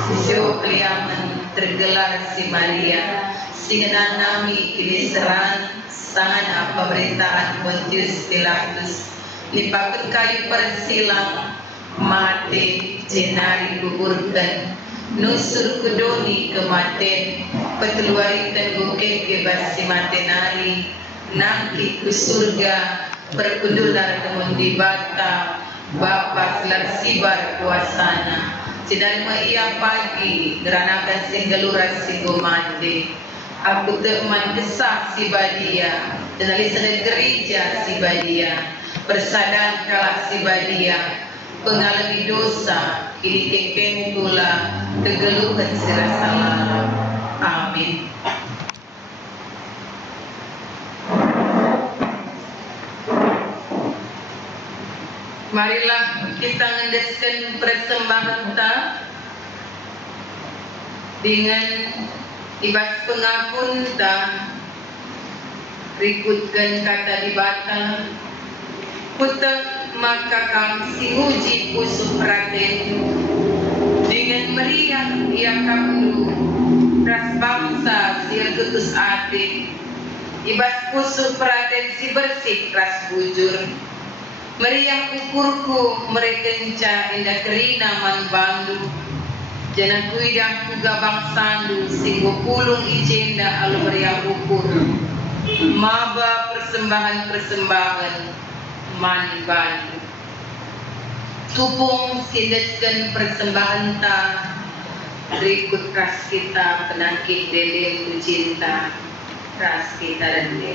si syokliaman tergelar si Maria, si nami kini serang, sangan pemerintahan Pontius Pilatus, lipakan kayu persilang, mati jenari gugurkan, nusur kudoni kematen, peteluarikan bukit bebas si matenari, nangki ke surga, perkundular kemundi bata, Bapa selar sibar kuasana, sedalma ia pagi, geranakan singgalura singomande, aku teman kesah si badia, dan alisan gereja si badia, bersadar kalah si badia, pengalami dosa, kini kekeng pula, kegeluhan serasa lalu. Amin. Marilah kita ngendeskan persembahan kita dengan ibas pengakun kita, rikutkan kata dibatal, putak maka kami singuji pusuh raten dengan meriah ia kamlu ras bangsa sia kutus ati ibas pusuh raten si bersih ras bujur meriah ukurku merekenca indah kerina man bandu jana kuidang kuga bangsandu singgo pulung ijenda alu meriah ukur maba persembahan mani bani tupung sindeskan persembahan ta berikut ras kita penangkit dede tu cinta ras kita rende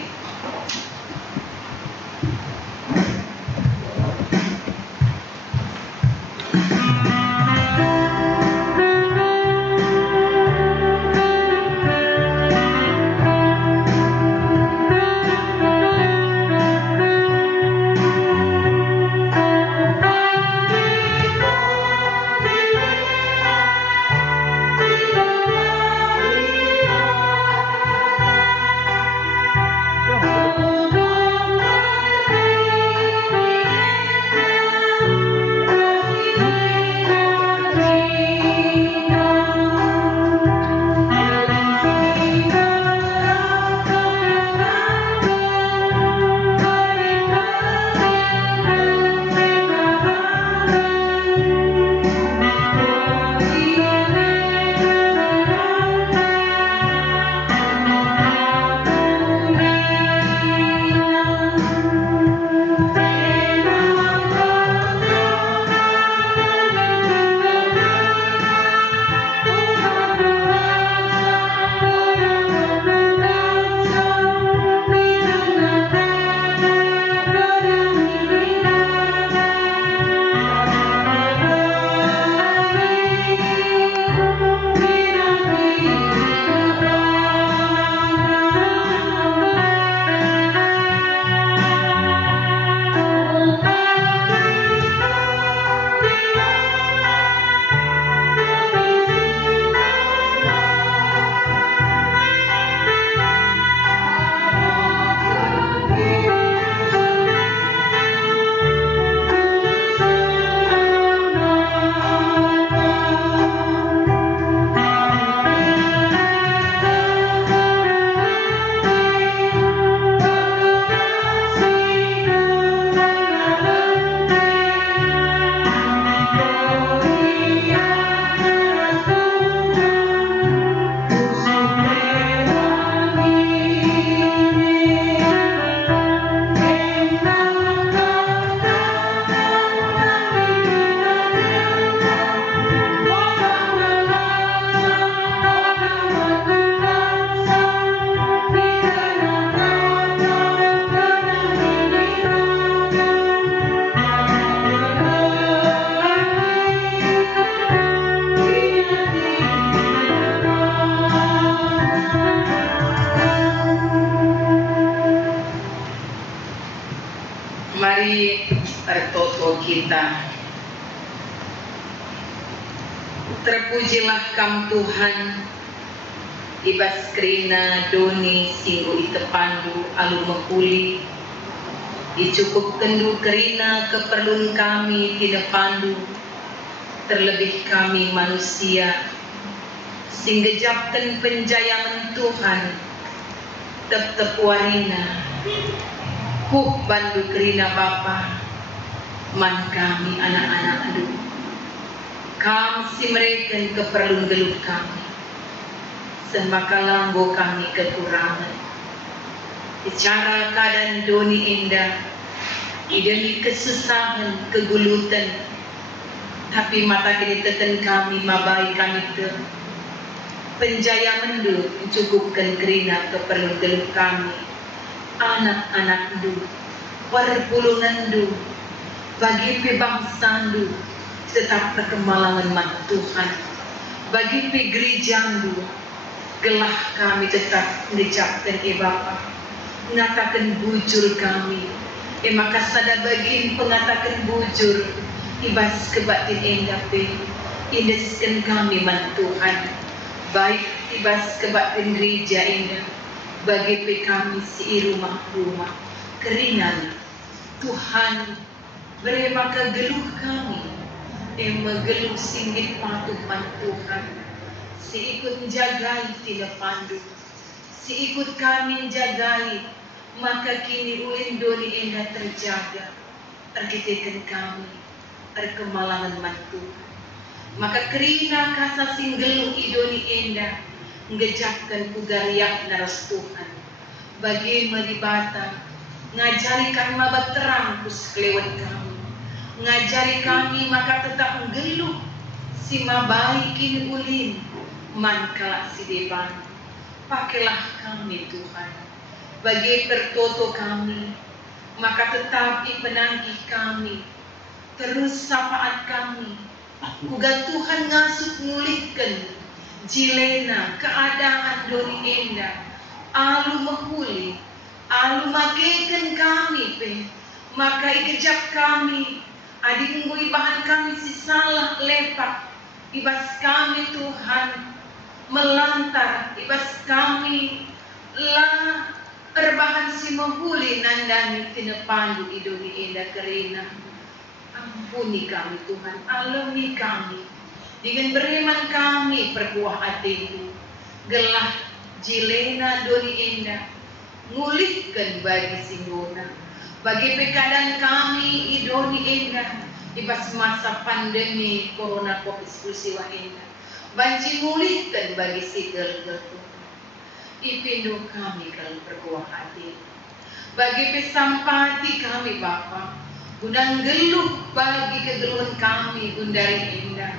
Mari tertoto kita. Terpujilah Kam Tuhan, ibas kerina doni singgo itepandu alu mekuli dicukup kendu kerina keperluan kami tina pandu terlebih kami manusia sing gejapkan penjayaman Tuhan tetep warina bandu kerina Bapa man kami anak-anak adu kam si mereka keperluan gelut kami semakalanggo kami kekurangan bicara keadaan doni indah idemi kesusahan kegulutan tapi mata kini teken kami mabai kami te penjaya mendu mencukupkan kerina keperluan gelut kami anak-anak du perpulungan du bagi bangsa du tetap perkemalangan mat Tuhan bagi gereja du gelah kami tetap mengucapkan Bapa mengatakan bujur kami maka sada bagin pengatakan bujur ibas kebatin endah indeskan kami man Tuhan baik ibas kebatin gereja indah bagi kami si rumah-rumah keringan Tuhan beri maka geluh kami megeluh singgit patuh man Tuhan si ikut jagai tidak pandu si ikut kami jagai maka kini ulin doni endah terjaga terkitekan kami terkemalangan man Tuhan maka kerina kasa singgelu idoni endah ngejapkan pugariak naras Tuhan bagi melibata ngajari kami mabat terang kus kelewat kami ngajari kami maka tetap nggeluh si mabai kini ulin man kalak si depan pakailah kami Tuhan bagi pertoto kami maka tetap penangkih kami terus sapaat kami kuga Tuhan ngasut ngulihkan jilena keadaan doni endah alu mehuli alu mageken kami maka ikejap kami adik ngui bahan kami si salah lepak ibas kami Tuhan melantar ibas kami lah perbahan si menghuli nandani tina pandu idoni endah kerina ampuni kami Tuhan alami kami dengan beriman kami perbuah hatimu gelah jilena doni endah ngulihkan bagi singgona bagi keadaan kami idoni endah ibas masa pandemi corona covid-19 endah banci ngulihkan bagi si gel-gel ipindo kami kalau perbuah hati bagi pesampati kami Bapa gundang geluh bagi kegeluhan kami gundari indah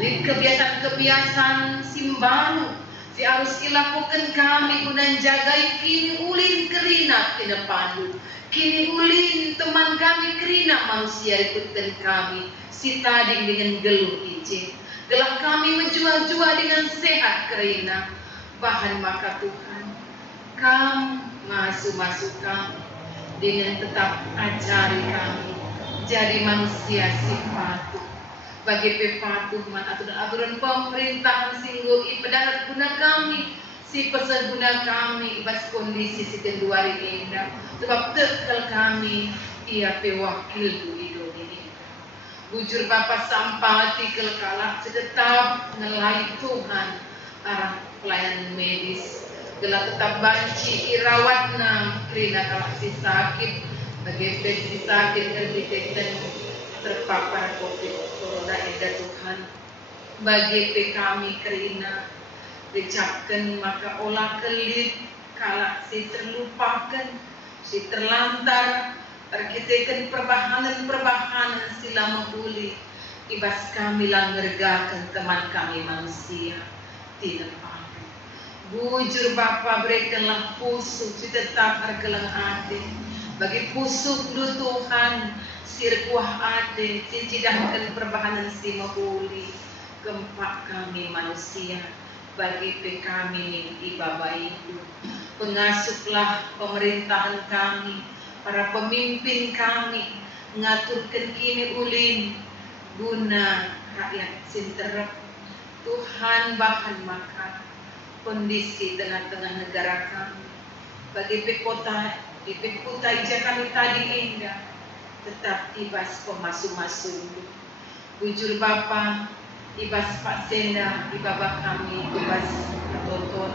lin kebiasaan-kebiasaan simbaru si harus ilakukan kami gundang jagai kini ulin kerina tina pandu kini ulin teman kami kerina manusia ikutkan kami si tadi dengan geluh izin gelah kami menjual-jual dengan sehat kerina bahan maka Tuhan kamu masuk kami dengan tetap ajari kami jadi manusia si patuh bagi pepatuh man aturan pemerintahan singgo ipedarat guna kami si perseguna kami ibas kondisi si kenduari indah sebab tekal kami ia pewakil du hidup ini bujur Bapa sampati kelkalak tetap ngelai Tuhan arah pelayanan medis gelah tetap banci irawatna kerina kalak si sakit bagi si sakit terdetekan terpapar COVID corona indah Tuhan bagi kami kerina dicapkan maka olah kelit kalak si terlupakan si terlantar terkitekan perbahanan sila menghuli ibas kami lah ngergakan teman kami manusia tidak apa bujur Bapa berikanlah pusuk si tetap tergelang hati bagi pusuk du Tuhan sirkuah ade si cidahkan perbahanan si menghuli gempak kami manusia bagi kami ning ibaba itu pengasuhlah pemerintahan kami para pemimpin kami ngaturkan kini ulin guna rakyat sinterep Tuhan bahan maka kondisi tengah-tengah negara kami. Bagi kota ija kami tadi indah, tetap ibas pemasu-masu. Bujur Bapa, ibas Pak Senda, ibaba kami, ibas Toton,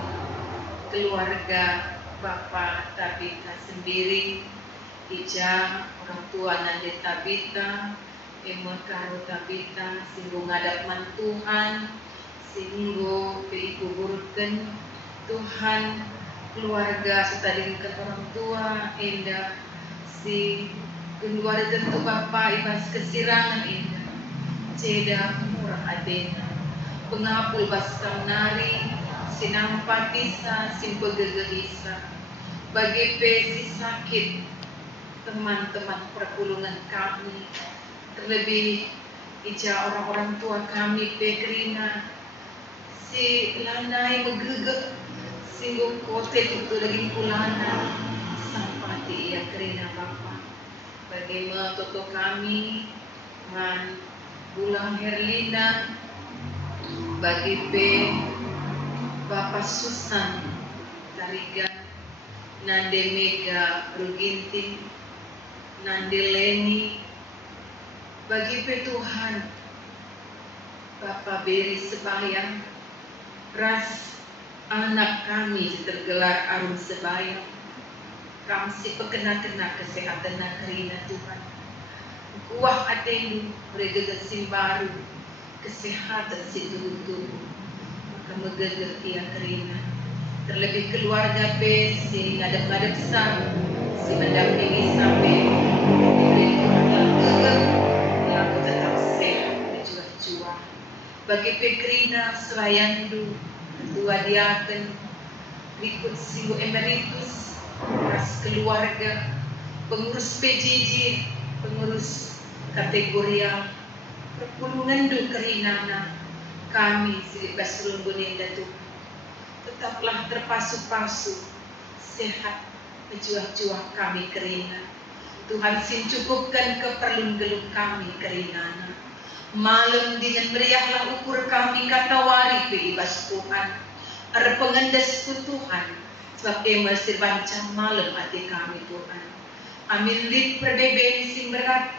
keluarga Bapa Tabita sendiri, ija orang tua Nande Tabita, Emon Karo Tabita, singgo ngadap man Tuhan, singgo kuburkan Tuhan, keluarga setadingkan orang tua, indah, si keluarga tentu Bapa ibas kesirangan indah, ceda murah adena, pengapul baskam nari, sinampat bisa, simpegegehisa, bagi pesi sakit, teman-teman perpulungan kami, terlebih ija orang-orang tua kami Pekrina, si lanai megegek, singgung kote itu lagi pulana, sampati ia kerina Bapa, bagaimana toto kami, man Bulang Herlina, bagi Bapak Susan Tarigan, Nande Mega Ruginting, Nande Leni, bagi Tuhan Bapak Beri Sebayang, ras anak kami tergelar arum sebayang, kami si pekena-kena kesehatan nakerina Tuhan, kuah atendu mereka baru kesehatan si tubuh, maka megeger tiang kerina, terlebih keluarga si ngadep-ngadep sang, si mendampingi sampai laku tetap sehat berjuang-juang. Bagi Pekrina Serayandu, Ketua Diaken, berikut Singgo Emeritus, ras keluarga, pengurus PJJ, pengurus kategorial, perpulungan du kerinana, kami Silip Basrun Bonenda Tuhan, tetaplah terpasu-pasu, sehat, berjuang-juang kami kerina. Tuhan sin cukupkan keperluan geluk kami kerinana. Malam dengan meriahlah ukur kami kata wari ibas Tuhan. Ar pengendes ku Tuhan, sebab emal sirbancang malam hati kami Tuhan. Amin lip perbeben sing berat,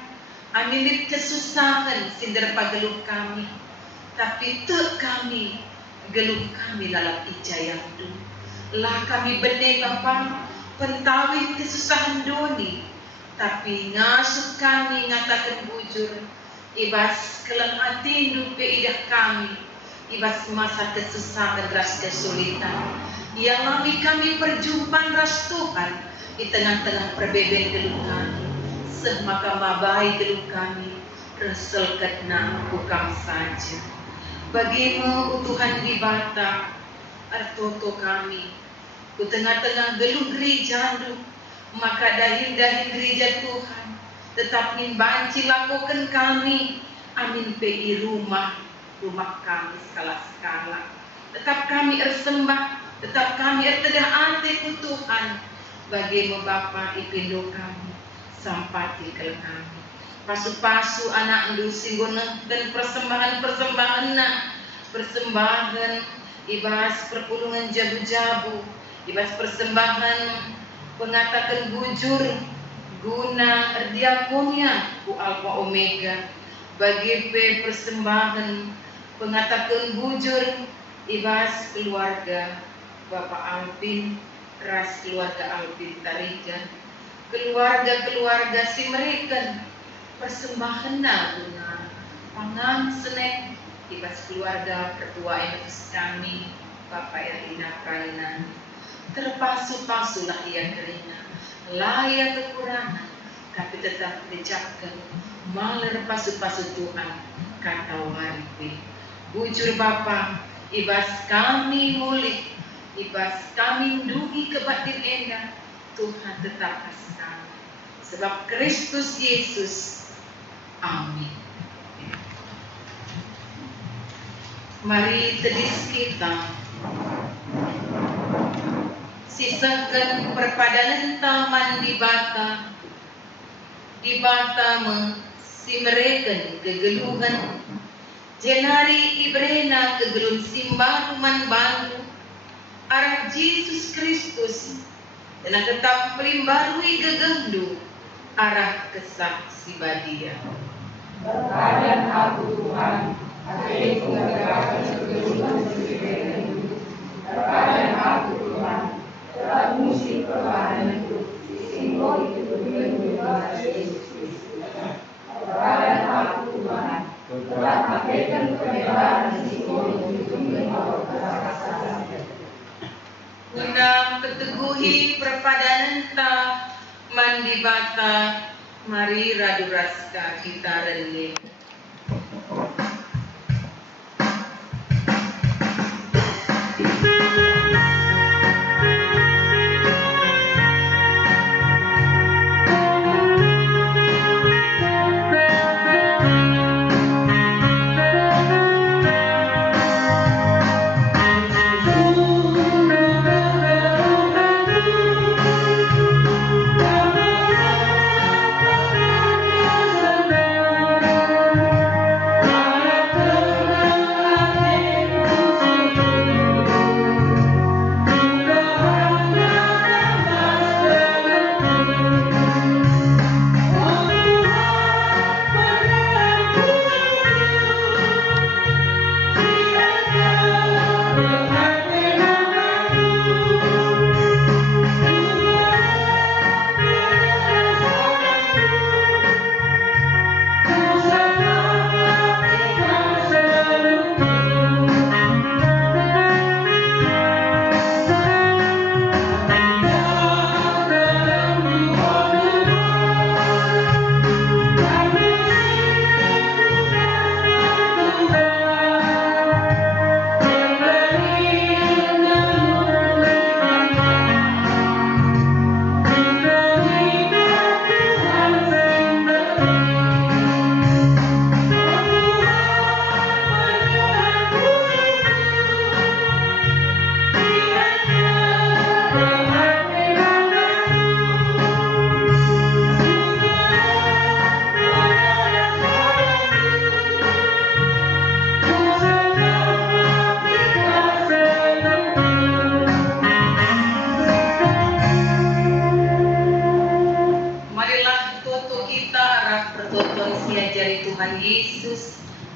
amin lip kesusahan sing derpa geluk kami. Tapi te kami, geluk kami lalap ijayang du. Lah kami benih Bapa, pentawin kesusahan doni. Tapi ngasut kami ngatakan bujur, ibas kelang hati dupe idah kami, ibas masa kesusahan ras kesulitan. Yang lami kami perjumpaan ras Tuhan di tengah-tengah perbeben geluk kami. Semaka mabai geluk kami, resel ketna bukan saja. Bagimu Tuhan di bata, artoto kami, ku tengah-tengah geluk gereja maka dahin-dahin gereja Tuhan, tetap min banci lakukan kami, amin pi rumah kami skala-skala. Tetap kami ersembah, tetap kami ertedah ante ku Tuhan, bagimu Bapa ipindo kami, sampati ke kami. Pasu-pasu anak ndu singgono dan persembahan-persembahan persembahan ibas perpulungan jabu-jabu, ibas persembahan pengatakan bujur guna diakonia ku alfa omega, bagi persembahan pengatakan bujur ibas keluarga Bapak Alvin, ras keluarga Alvin Tarigan, keluarga si mereka persembahan guna pangan senek ibas keluarga ketua MFS kami Bapak Erina Prainan. Terpasu-pasulah ia kerina, layak kekurangan, tapi tetap dijaga maler pasu-pasu Tuhan kata waripi. Bujur Bapa, ibas kami mulih, ibas kami ndungi kebatin endah, Tuhan tetap kasih kami. Sebab Kristus Yesus. Amin. Mari tedis kita sisakan perpadanan taman di bata si mereka kegeluhan jenari ibrena kegelun simbaruman baru arah Yesus Kristus dan tetap pelimbarui gegendu arah kesaksi badia. Berkadan aku Tuhan, hatiku bergerak berkadan aku Tuhan, telah musik perlahananku, simbol itu berubah Yesus Kristus. Berkadan aku Tuhan, telah pakaikan kebenaran simbol itu membawa kesaksian. Guna keteguhi perpadanan ta mandi bata, mari radu raska kita rende.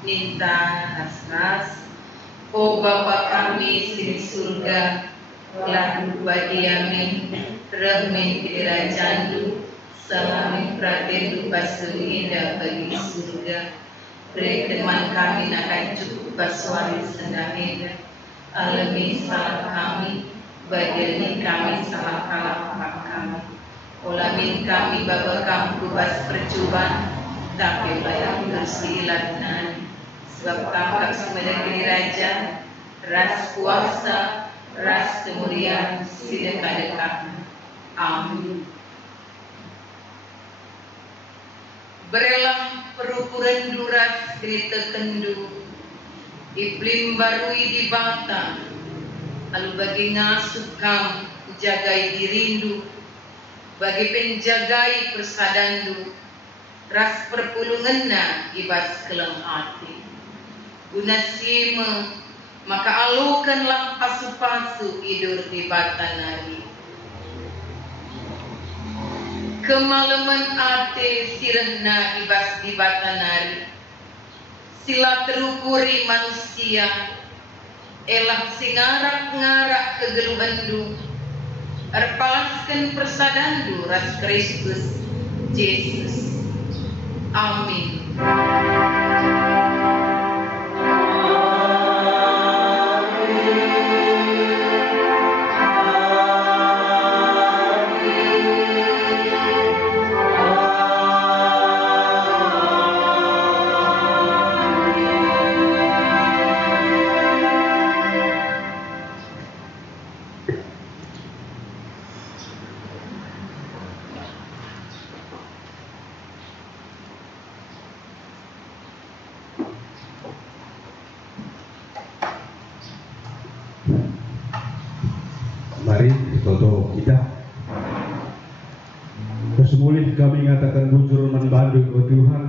Ninta ras-ras, O Bapa kami sing surga, lalu badiamin, remin kerajaan salami pratendu pasu indah bagi surga, beri teman kami akan cukup paswari sendahida, alami salah kami, badiani kami salah kalah kami, olamin kami bapa kamu bebas percobaan, tapi bayang tersilatnan. Sebab tangkap semuanya raja, ras kuasa, ras kemuliaan, sedekah-dekah. Amin. Berelah perukuran duras cerita kendu, iblim barui di bata, lalu bagi ngasuh kam, jagai dirindu, bagi penjagai persadandu, ras perpulunganna ibas kelem hati. Guna sima, maka alukanlah pasu-pasu idur di batanari. Kemalaman ate sirahna ibas di batanari. Sila terukuri manusia, elah singarak-ngarak kegeluhandu, erpalaskan persadandu ras Kristus Yesus. Amin. Mari toto kita kesemulih kami ngatakan bujur membantu ke Tuhan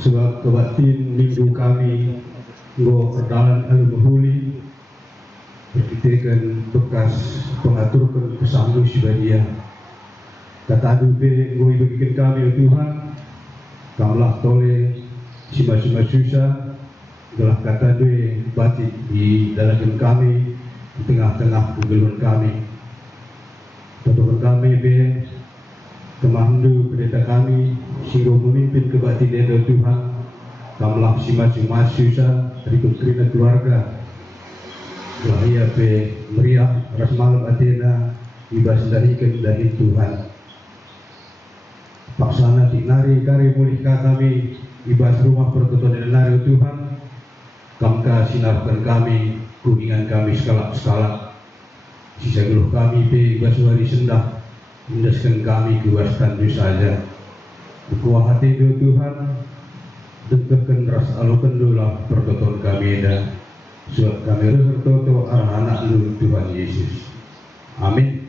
sebab kebatin minggu kami go perdalan alu bahuli berkitakan bekas pengaturkan kesanggup sebadia kata adupe ngoi bagikan kami ya Tuhan kamlah tole sima-sima susah gelah kata due batik di dalam kami di tengah-tengah kegeluhan kami Tuhan kami be kemandu pendeta kami sehingga memimpin kebaktian dari Tuhan kamlah sima-sima susah dari kerina keluarga Wahia pe meriah ras malam Athena ibas dari Tuhan. Paksana tinari kari mulihka kami ibas rumah pertotoan nari Tuhan. Kamka sinarkan kami kuningan kami skala. Sisa geluh kami pe ibas wari sendah indaskan kami kuaskan saja. Berkuah hati Tuhan dengkerkan ras alokan dola pertotoan kami eda. Suat kami bertoto arah anak lu Tuhan Yesus. Amin.